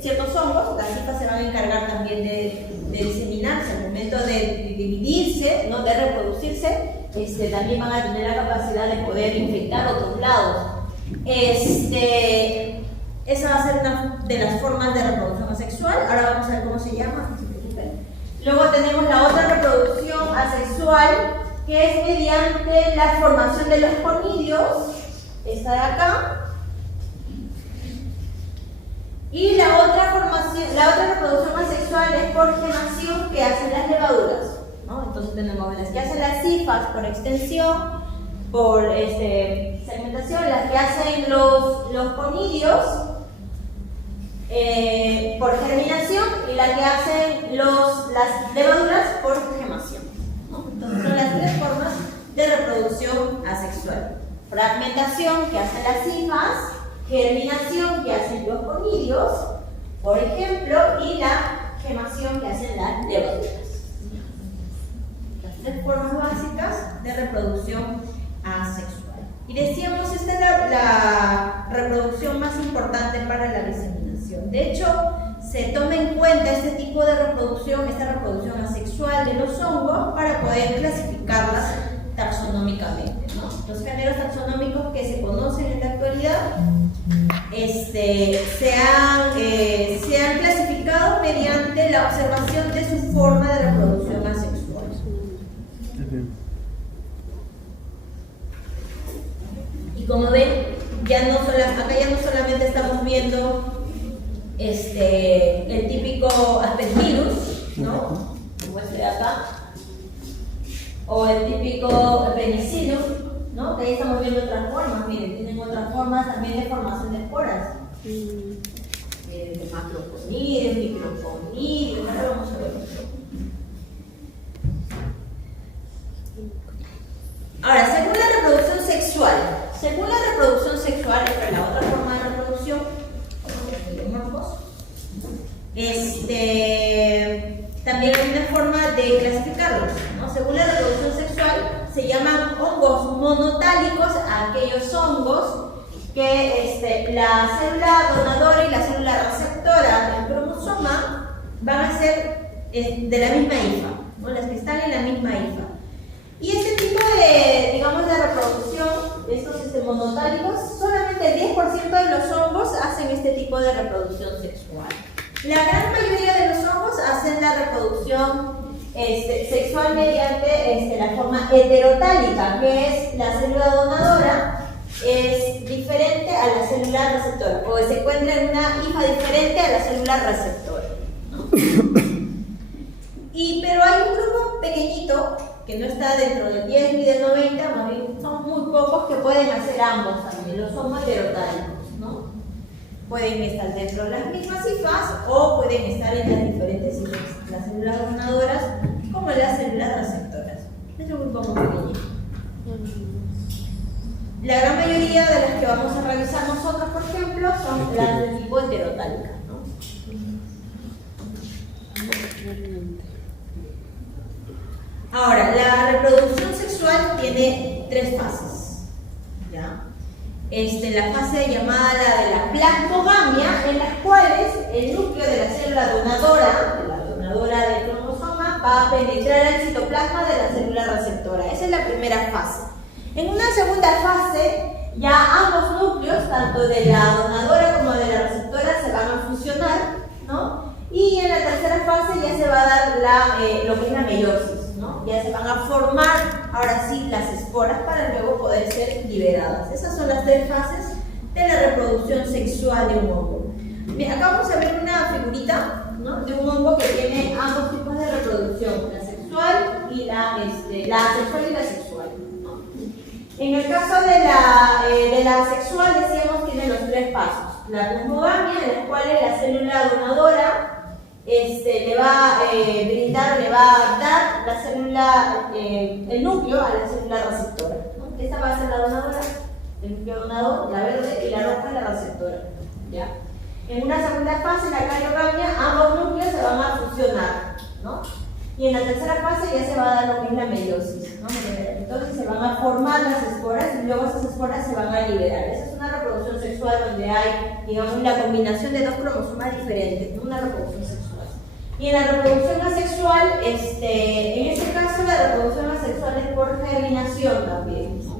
ciertos hongos, las hifas se van a encargar también de diseminarse. Al momento de dividirse, ¿no? De reproducirse, también van a tener la capacidad de poder infectar otros lados. Esa va a ser una de las formas de reproducción asexual. Ahora vamos a ver cómo se llama. Luego tenemos la otra reproducción asexual, que es mediante la formación de los conidios, esta de acá. Y la otra reproducción asexual es por gemación que hacen las levaduras, ¿no? Entonces tenemos las que hacen las hifas por extensión, por segmentación, las que hacen los conidios por germinación y las que hacen las levaduras por gemación, ¿no? Entonces son las tres formas de reproducción asexual: fragmentación, que hacen las hifas; germinación, que hacen los conidios, por ejemplo; y la gemación, que hacen las levaduras. Las tres formas básicas de reproducción asexual. Y decíamos, esta es la reproducción más importante para la diseminación. De hecho, se toma en cuenta este tipo de reproducción, esta reproducción asexual de los hongos, para poder clasificarlas taxonómicamente, ¿no? Los géneros taxonómicos que se conocen en la actualidad se han clasificado mediante la observación de su forma de reproducción asexual. Y como ven, acá ya no solamente estamos viendo el típico Aspergillus, ¿no? Como este de acá, o el típico Penicillium, ¿no? Que ahí estamos viendo otras formas. Miren, tienen otras formas también de formación de esporas. Miren, de macroconidios, microconidios. Ahora vamos a ver otro. Ahora, según la reproducción sexual, esta es la otra forma de reproducción, también hay una forma de clasificarlos, ¿no? Según la reproducción sexual, se llaman hongos monotálicos a aquellos hongos que la célula donadora y la célula receptora del cromosoma van a ser de la misma hifa, ¿no? Las que están en la misma hifa. Y este tipo de reproducción, estos monotálicos, solamente el 10% de los hongos hacen este tipo de reproducción sexual. La gran mayoría de los hongos hacen la reproducción sexual mediante la forma heterotálica, que es la célula donadora, es diferente a la célula receptora, o se encuentra en una hija diferente a la célula receptora, ¿no? Pero hay un grupo pequeñito que no está dentro del 10 ni del 90, más bien son muy pocos que pueden hacer ambos también, los homoheterotálicos, ¿no? Pueden estar dentro de las mismas cifras o pueden estar en las diferentes cifras, las células donadoras como las células receptoras. Es un grupo muy pequeñito. La gran mayoría de las que vamos a revisar nosotros, por ejemplo, son las de tipo heterotálica, ¿no? Ahora, la reproducción sexual tiene 3 fases, ¿ya? La fase llamada la de la plasmogamia, en las cuales el núcleo de la célula donadora del cromosoma, va a penetrar al citoplasma de la célula receptora. Esa es la primera fase. En una segunda fase, ya ambos núcleos, tanto de la donadora como de la receptora, se van a fusionar, ¿no? Y en la tercera fase ya se va a dar lo que es la meiosis, ¿no? Ya se van a formar, ahora sí, las esporas para luego poder ser liberadas. Esas son las 3 fases de la reproducción sexual de un hongo. Bien, acá vamos a ver una figurita, ¿no? De un hongo que tiene ambos tipos de reproducción, la sexual y la sexual, ¿no? En el caso de la sexual, decíamos, tiene los 3 pasos. La plasmogamia, en la cual la célula donadora le va a dar la célula, el núcleo a la célula receptora, ¿no? Esta va a ser la donadora, el núcleo donador, la verde, y la roja la receptora, ¿ya? En una segunda fase, la cariogamia, ambos núcleos se van a fusionar, ¿no? Y en la tercera fase ya se va a dar lo que es la meiosis, ¿no? Entonces se van a formar las esporas y luego esas esporas se van a liberar. Esa es una reproducción sexual donde hay, digamos, la combinación de 2 cromosomas diferentes, ¿no? Una reproducción sexual. Y en la reproducción asexual, en este caso la reproducción asexual es por germinación también, ¿no?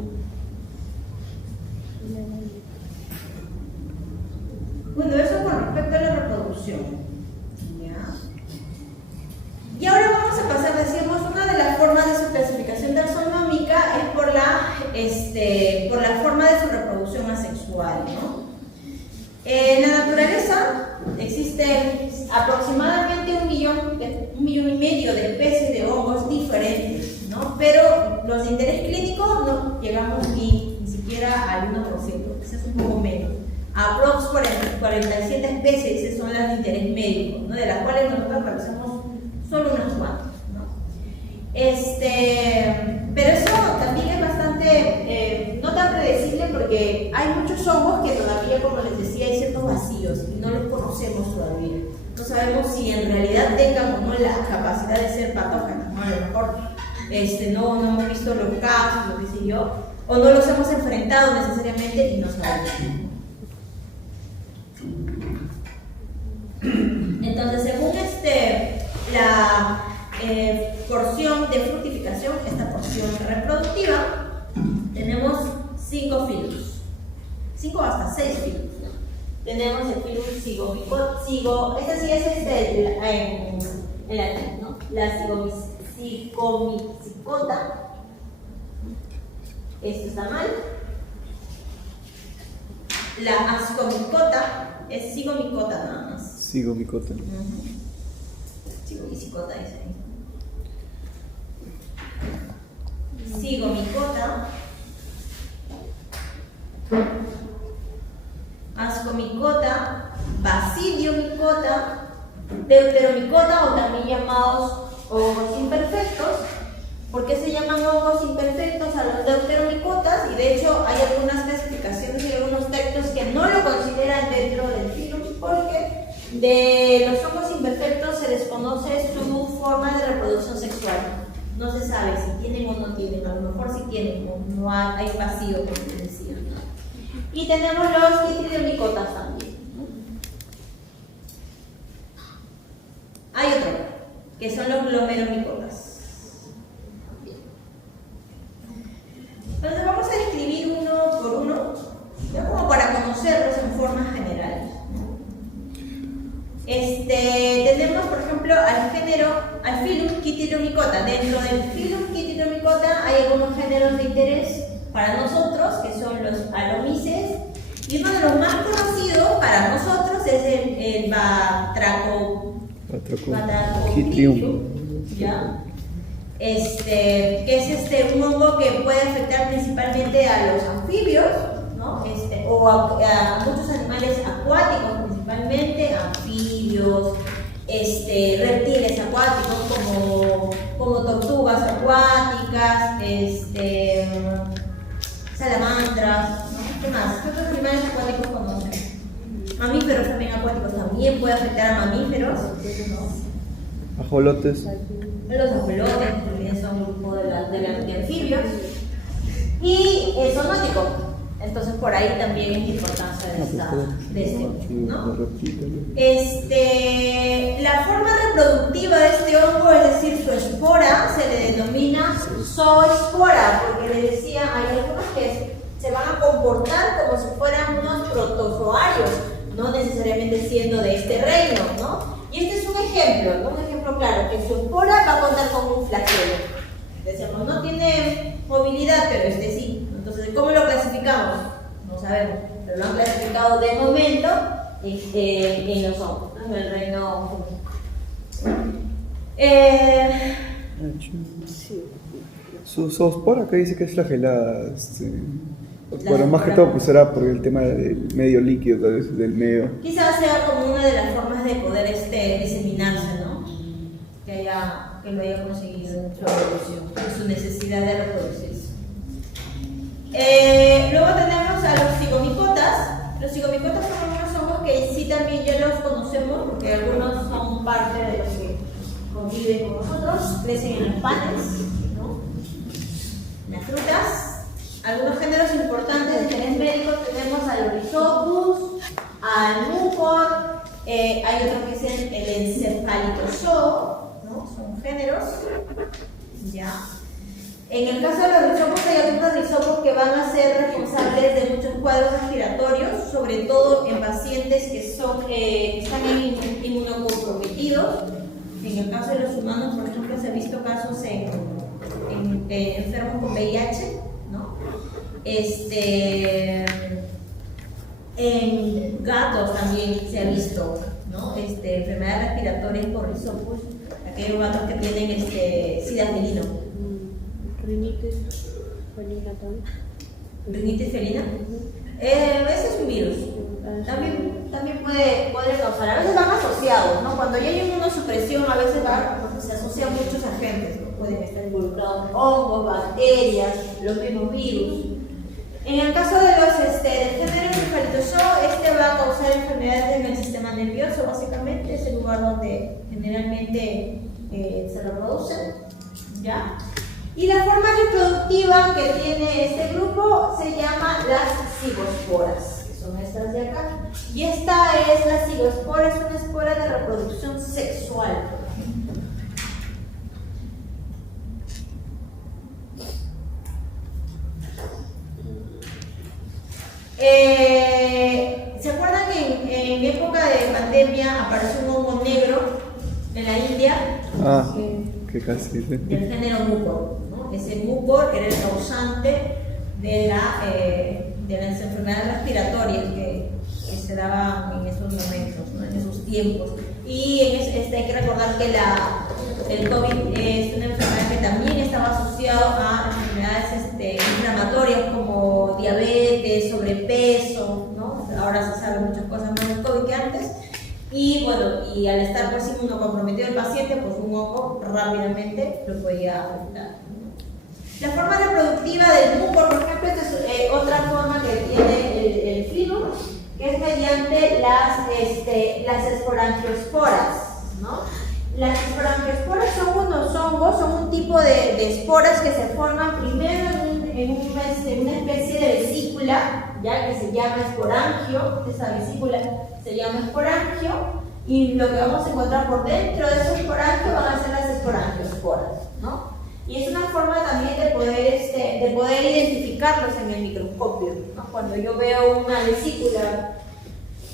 Bueno, eso con respecto a la reproducción. ¿Ya? Y ahora vamos a pasar, decimos, una de las formas de su clasificación taxonómica es por la forma de su reproducción asexual, ¿no? En la naturaleza existen aproximadamente 1,5 millones de especies de hongos diferentes, ¿no? Pero los de interés clínico no llegamos ni siquiera al 1%, ese es un poco menos. Aproximadamente 47 especies, esas son las de interés médico, ¿no? De las cuales nosotros conocemos solo unas cuantas, ¿no? Pero eso también es bastante no tan predecible porque hay muchos hongos que todavía, como les decía, hay ciertos vacíos y no los conocemos todavía. No sabemos si en realidad tengan o no la capacidad de ser patógenos, ¿no? A lo mejor no hemos visto los casos, lo que sé yo, o no los hemos enfrentado necesariamente y no sabemos. Entonces, según la porción de fructificación, esta porción reproductiva, tenemos 5 filos, 5 hasta 6 filos. Tenemos el filum zigomicota, este sí es en latín, ¿no? La zigomicota, esto está mal. La ascomicota es zigomicota nada más. Zigomicota. Zigomicota es ahí. Zigomicota, ascomicota, basidiomicota, deuteromicota, o también llamados hongos imperfectos. ¿Por qué se llaman hongos imperfectos a los deuteromicotas? Y de hecho hay algunas clasificaciones y algunos textos que no lo consideran dentro del filum, porque de los hongos imperfectos se desconoce su forma de reproducción sexual. No se sabe si tienen o no tienen, a lo mejor si tienen, o no hay vacío, como te decía. Y tenemos los quitridiomicotas también, ¿no? Hay otro, que son los glomeromicotas. Entonces vamos a describir uno por uno, ya como para conocerlos en formas generales. Tenemos, por ejemplo, al género género, al Phylum Chytinomycota. Dentro del Phylum Chytinomycota hay algunos géneros de interés para nosotros, que son los alomices, y uno de los más conocidos para nosotros es el Batrachochytrium, ¿ya? Que es un hongo que puede afectar principalmente a los anfibios, ¿no? O a muchos animales acuáticos, principalmente anfibios, reptiles acuáticos como tortugas acuáticas, salamandras, ¿no? ¿Qué más? ¿Qué otros animales acuáticos conocen? Mamíferos también acuáticos también puede afectar a mamíferos, ¿no? Ajolotes. Los ajolotes también son un grupo de anfibios. Y zoonótico. Entonces por ahí también es la importancia de este, ¿no? La forma reproductiva de este hongo, es decir, su espora, se le denomina zoospora, porque les decía, hay algunos que se van a comportar como si fueran unos protozoarios, no necesariamente siendo de este reino, ¿no? Y este es un ejemplo claro, que su espora va a contar con un flagelo. Decíamos, no tiene movilidad, pero sí. Entonces, ¿cómo lo clasificamos? No sabemos, pero lo han clasificado de momento en los hongos, ¿no? En el reino. Su zoospora acá dice que es flagelada. Bueno, más que todo pues será por el tema del medio líquido, tal vez, del medio. Quizás sea como una de las formas de poder diseminarse, ¿no? Que lo haya conseguido en su evolución, en su necesidad de reproducirse. Luego tenemos a los cigomicotas. Los cigomicotas son unos hongos que sí también ya los conocemos, porque algunos son parte de los que conviven con nosotros, crecen en los panes, ¿no? En las frutas. Algunos géneros importantes de interés médico tenemos al Rhizopus, al Mucor, hay otro que es el Encephalitozoa, ¿no? Son géneros, ya. En el caso de los rizopos hay algunos rizopos que van a ser responsables de muchos cuadros respiratorios, sobre todo en pacientes que están inmunocomprometidos. En el caso de los humanos, por ejemplo, se han visto casos en enfermos con VIH, ¿no? En gatos también se ha visto, ¿no? Enfermedades respiratorias por rizopus, aquellos gatos que tienen sida felino. Rinitis felina también. ¿Rinitis felina? Ese es un virus. También puede causar. A veces van asociados, ¿no? Cuando ya hay inmunosupresión, a veces se asocian muchos agentes, ¿no? Pueden estar involucrados hongos, bacterias, los mismos virus. En el caso de los del género Encephalitozoa, va a causar enfermedades en el sistema nervioso, básicamente, es el lugar donde generalmente se reproducen, ¿ya? Y la forma reproductiva que tiene este grupo se llama las cigosporas, que son estas de acá. Y esta es la cigospora, es una espora de reproducción sexual. ¿Se acuerdan que en época de pandemia apareció un hongo negro en la India? Que casi. Del género Mucor, ¿no? Ese Mucor era el causante de las enfermedades respiratorias que se daban en esos momentos, ¿no? En esos tiempos. Y hay que recordar que el COVID es una enfermedad que también estaba asociada a enfermedades inflamatorias como diabetes, sobrepeso, ¿no? Ahora se sabe muchas cosas más del COVID que antes. Y bueno, y al estar pues inmunocomprometido el paciente, pues un hongo rápidamente lo podía afectar. La forma reproductiva del mucor, por ejemplo, esta es otra forma que tiene el Phylum, que es mediante las esporangiosporas, ¿no? Las esporangiosporas son unos hongos, son un tipo de esporas que se forman primero en una especie de vesícula, ya que se llama esporangio. Esa vesícula se llama esporangio, y lo que vamos a encontrar por dentro de ese esporangio van a ser las esporangiosporas, ¿no? Y es una forma también de poder identificarlos en el microscopio, ¿no? Cuando yo veo una vesícula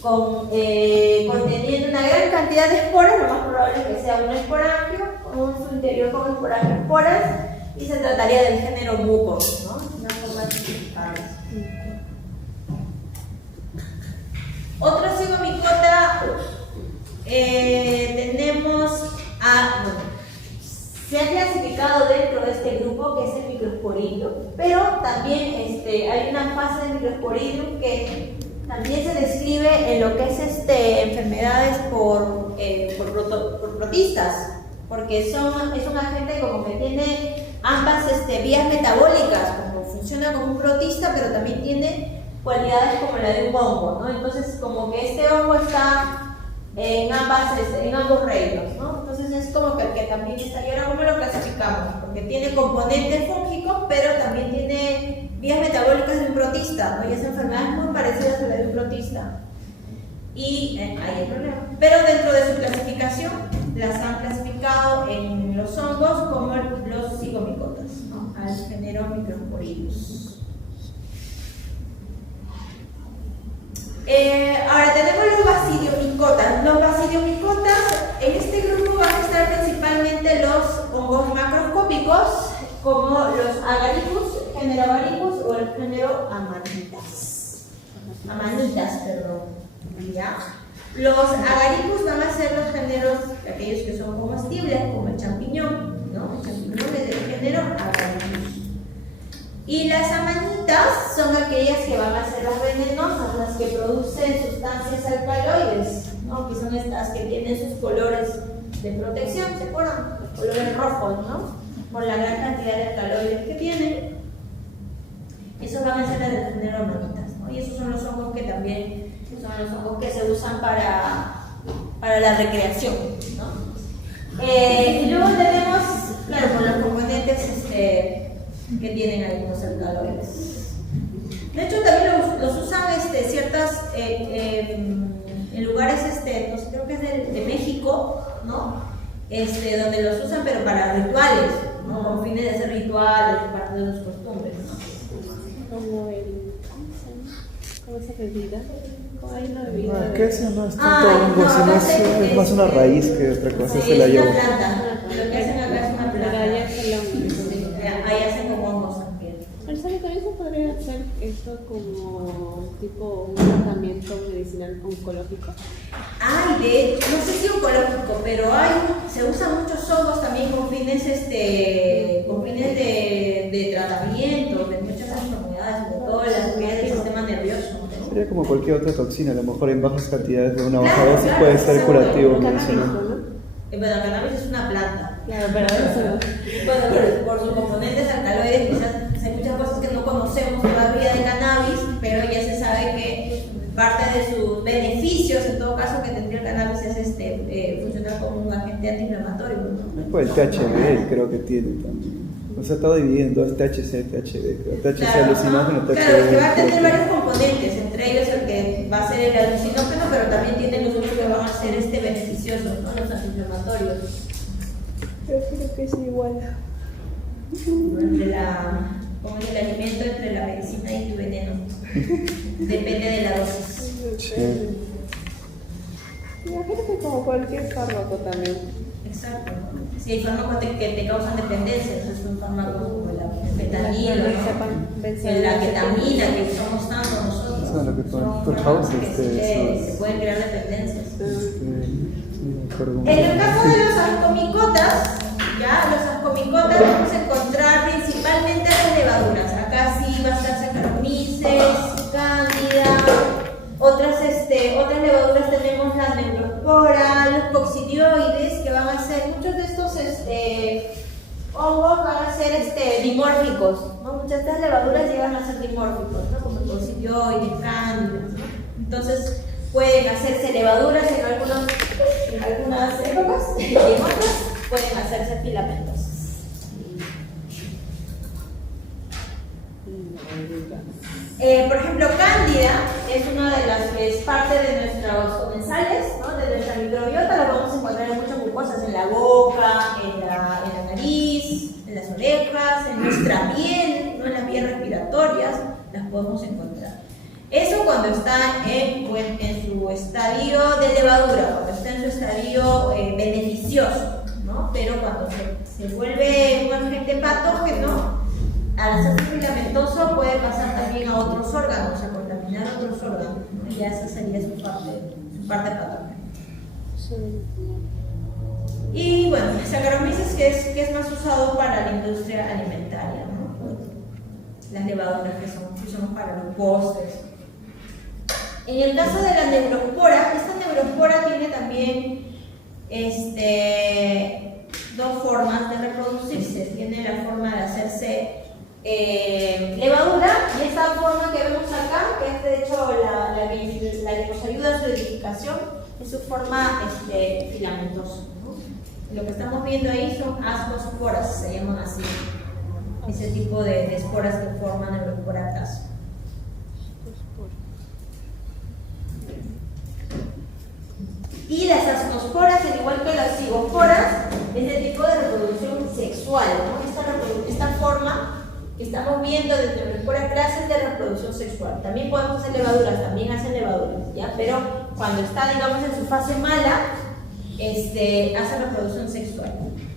conteniendo una gran cantidad de esporas, lo más probable es que sea un esporangio en su interior con esporas y se trataría del género Mucor, ¿no? Una forma de clasificarlos. Otro cigomicota tenemos se ha clasificado dentro de este grupo que es el Microsporidium, pero también hay una fase del Microsporidium que también se describe en lo que es enfermedades por protistas, porque es un agente como que tiene ambas vías metabólicas, como funciona como un protista, pero también tiene cualidades como la de un hongo, ¿no? Entonces como que este hongo está en ambos reinos, ¿no? Entonces es como que también está. ¿Y ahora cómo lo clasificamos? Porque tiene componentes fúngicos, pero también tiene vías metabólicas de un protista, ¿no? Y esa enfermedad es muy parecida a la de un protista. Y ahí hay problema. Pero dentro de su clasificación, las han clasificado en los hongos como los cigomicotas, ¿no? Al género Microsporidium. Ahora tenemos los basidiomicotas. Los basidiomicotas, en este grupo van a estar principalmente los hongos macroscópicos, como los agaricus, género agaricus, o el género amanitas. ¿Ya? Los agaricus van a ser los géneros, aquellos que son comestibles, como el champiñón, ¿no? El champiñón es del género agaricus. Y las amanitas son aquellas que van a ser las venenosas, las que producen sustancias alcaloides, ¿no? Que son estas que tienen sus colores de protección, ¿se acuerdan? Los colores rojos, ¿no? Por la gran cantidad de alcaloides que tienen. Esos van a ser las del género amanitas, ¿no? Y esos son los hongos que también son los hongos que se usan para la recreación, ¿no? Y luego tenemos, claro, con los componentes que tienen algunos alcaloides. De hecho, también los usan ciertas en lugares, no sé, creo que es de México, ¿no? Donde los usan, pero para rituales, ¿no? Con fines de hacer rituales, parte de sus costumbres, ¿no? ¿Cómo esa bebida? Hay una bebida. ¿Qué es? No es tanto hongo, sino es más una raíz que otra cosa. Sí, es la es yoga. una planta. Lo que hacen acá es una planta. Allá es el hongo. Ahí hacen como hongos también. ¿Sabes? También se podría hacer esto como tipo un tratamiento medicinal oncológico. Ay, de hecho, no sé si oncológico, pero se usan muchos hongos también con fines de tratamiento de muchas enfermedades, sobre todo las vías del sistema nervioso, ¿no? Sería como cualquier otra toxina, a lo mejor en bajas cantidades de una baja dosis puede ser curativo medicinal. Pero el cannabis es una planta. Claro, pero eso. Bueno, pero por sus componentes alcaloides, quizás hay muchas cosas que no conocemos todavía de cannabis, pero ya se sabe que parte de sus beneficios, en todo caso, que tendría el cannabis es funcionar como un agente antiinflamatorio, ¿no? Pues el THC creo que tiene también. O sea, está dividido en dos, THC, THD. THC Claro, alucinógeno, THD. claro, que va a tener varios componentes, entre ellos el que va a ser el alucinógeno, pero también tiene los otros que van a ser beneficiosos, ¿no? Los antiinflamatorios. Yo creo que es igual. Como es el alimento entre la medicina y tu veneno. Depende de la dosis. Sí. Imagínate como cualquier fármaco también. Exacto. Si hay fármacos que te causan dependencia, entonces son fármacos como la fentanilo, ¿no? La ketamina que usamos tanto nosotros. Eso es lo que son por fármacos house, que se pueden crear dependencias. En En el caso de los ascomicotas, los ascomicotas vamos a encontrar principalmente las levaduras. Acá sí va a estar Saccharomyces, Cándida. Otras levaduras tenemos las Necrospora, los coccidioides, que van a ser, muchos de estos hongos van a ser dimórficos, ¿no? Muchas de estas levaduras llegan a ser dimórficos, ¿no? Como el coccidioides, Cándida, ¿no? Entonces pueden hacerse levaduras en algunas épocas y en otras pueden hacerse filamentosas. Por ejemplo, Cándida es una de las que es parte de nuestros comensales, ¿no? De nuestra microbiota. La vamos a encontrar en muchas mucosas, en la boca, en la nariz, en las orejas, en nuestra piel, ¿no? En las vías respiratorias, las podemos encontrar. Eso cuando está en su estadio de levadura, cuando está en su estadio beneficioso, ¿no? Pero cuando se vuelve un agente patógeno, al hacerse filamentoso puede pasar también a otros órganos, a contaminar otros órganos, ¿no? Y esa sería su parte patógena. Y bueno, Saccharomyces que es más usado para la industria alimentaria, ¿no? Las levaduras que usamos para los postres. En el caso de la neurospora, esta neurospora tiene también dos formas de reproducirse. Tiene la forma de hacerse levadura, y esta forma que vemos acá, que es de hecho la que nos ayuda a su edificación, es su forma filamentosa, ¿no? Lo que estamos viendo ahí son ascosporas, se llaman así, ese tipo de esporas que forman neurospora atrás. Y las ascosporas, al igual que las cigosporas, es de tipo de reproducción sexual, ¿no? Esta forma que estamos viendo de neurospora clase es de reproducción sexual. También podemos hacer levaduras, también hacen levaduras, ¿ya? Pero cuando está, digamos, en su fase mala, hace reproducción sexual.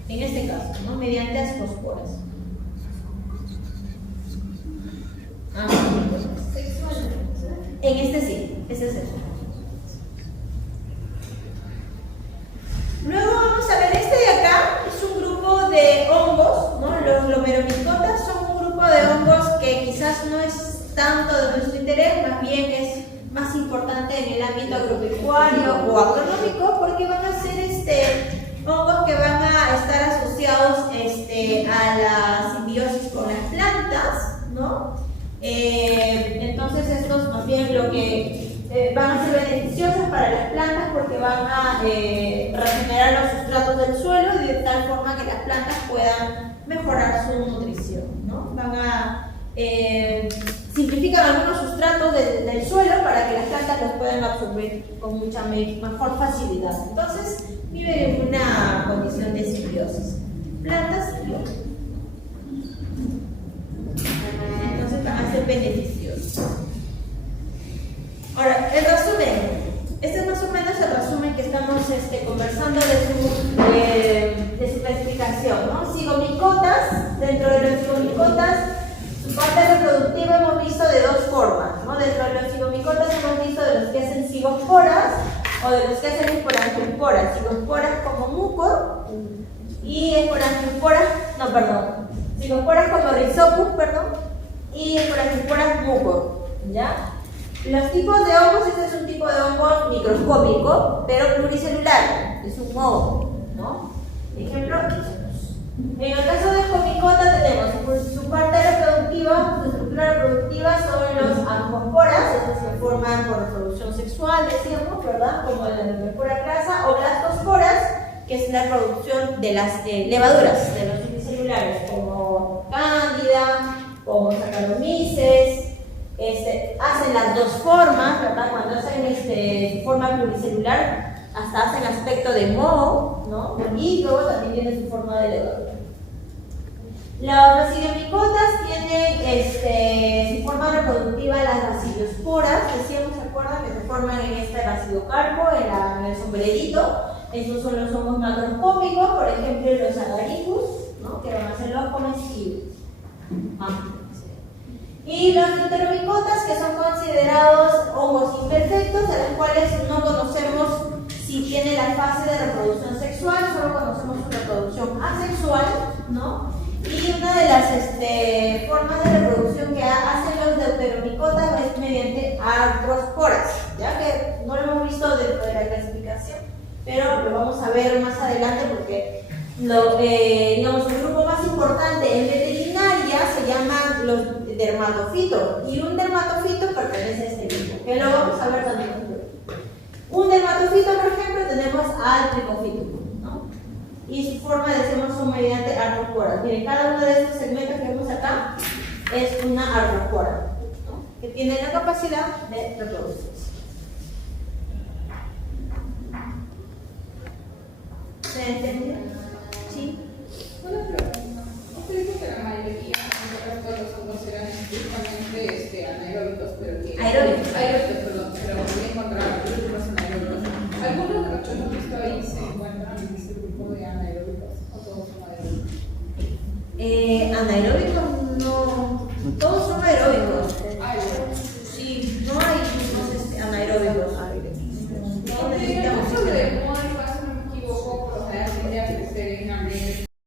En este caso, ¿no? Mediante ascosporas. En este sí, ese es eso. Luego vamos a ver, de acá es un grupo de hongos, ¿no? Los glomeromicotas son un grupo de hongos que quizás no es tanto de nuestro interés, más bien es más importante en el ámbito agropecuario o agronómico, porque van a ser hongos que van a estar asociados a la simbiosis con las plantas, ¿no? Entonces estos más bien lo que van a ser beneficiosos para las plantas porque van a regenerar los sustratos del suelo y de tal forma que las plantas puedan mejorar su nutrición, ¿no? Van a simplificar algunos sustratos del suelo para que las plantas los puedan absorber con mucha mejor facilidad. Entonces viven en una condición de simbiosis. Plantas y hongos. Entonces van a ser beneficiosos. Ahora, el resumen. Este es más o menos el resumen que estamos conversando de su clasificación, ¿no? Cigomicotas, dentro de los cigomicotas, su parte reproductiva hemos visto de dos formas, ¿no? Dentro de los cigomicotas hemos visto de los que hacen cigosporas o de los que hacen esporangiosporas. Cigosporas como mucor y cigosporas como rhizopus, y esporangiosporas mucor, ¿ya? Los tipos de hongos, este es un tipo de hongo microscópico, pero pluricelular, es un hongo, ¿no? Ejemplo, en el caso de Comicota tenemos su parte reproductiva, su estructura reproductiva son los ancosporas, estos se forman por reproducción sexual, decíamos, ¿verdad? Como la neurospora crasa, o blastosporas, que es la producción de las levaduras de los unicelulares, como cándida, como Saccharomyces. Hacen las dos formas, ¿verdad? Cuando hacen forma pluricelular, hasta hacen aspecto de moho, ¿no? Y luego también tiene su forma de levadura. Los baciliomicotas tienen su forma reproductiva las baciliosporas, decíamos, ¿se acuerdan? Que se forman en este bacilocarpo, en el sombrerito. Estos son los hongos macroscópicos, por ejemplo, los agaricus, ¿no? Que van a ser los comestibles. Y los deuteromicotas, que son considerados hongos imperfectos, de los cuales no conocemos si tiene la fase de reproducción sexual, solo conocemos su reproducción asexual, ¿no? Y una de las formas de reproducción que hacen los deuteromicotas es mediante artrosporas, ya que no lo hemos visto dentro de la clasificación, pero lo vamos a ver más adelante porque digamos, el grupo más importante en veterinaria se llaman los dermatofitos, y un dermatofito pertenece a este grupo, que lo vamos a ver también. Un dermatofito, por ejemplo, tenemos al tricofito, ¿no? Y su forma de hacerlo son mediante artrosporas. Miren, cada uno de estos segmentos que vemos acá es una artrospora, ¿no? Que tiene la capacidad de reproducirse. ¿Se entendió? Sí. Una pregunta. Usted dijo que la mayoría, en todos los hongos eran estrictamente anaeróbicos, pero que... Aeróbicos, perdón, pero podía encontrar grupos anaeróbicos. ¿Algunos de los que hemos visto ahí se encuentran en este grupo de anaeróbicos? Anaeróbicos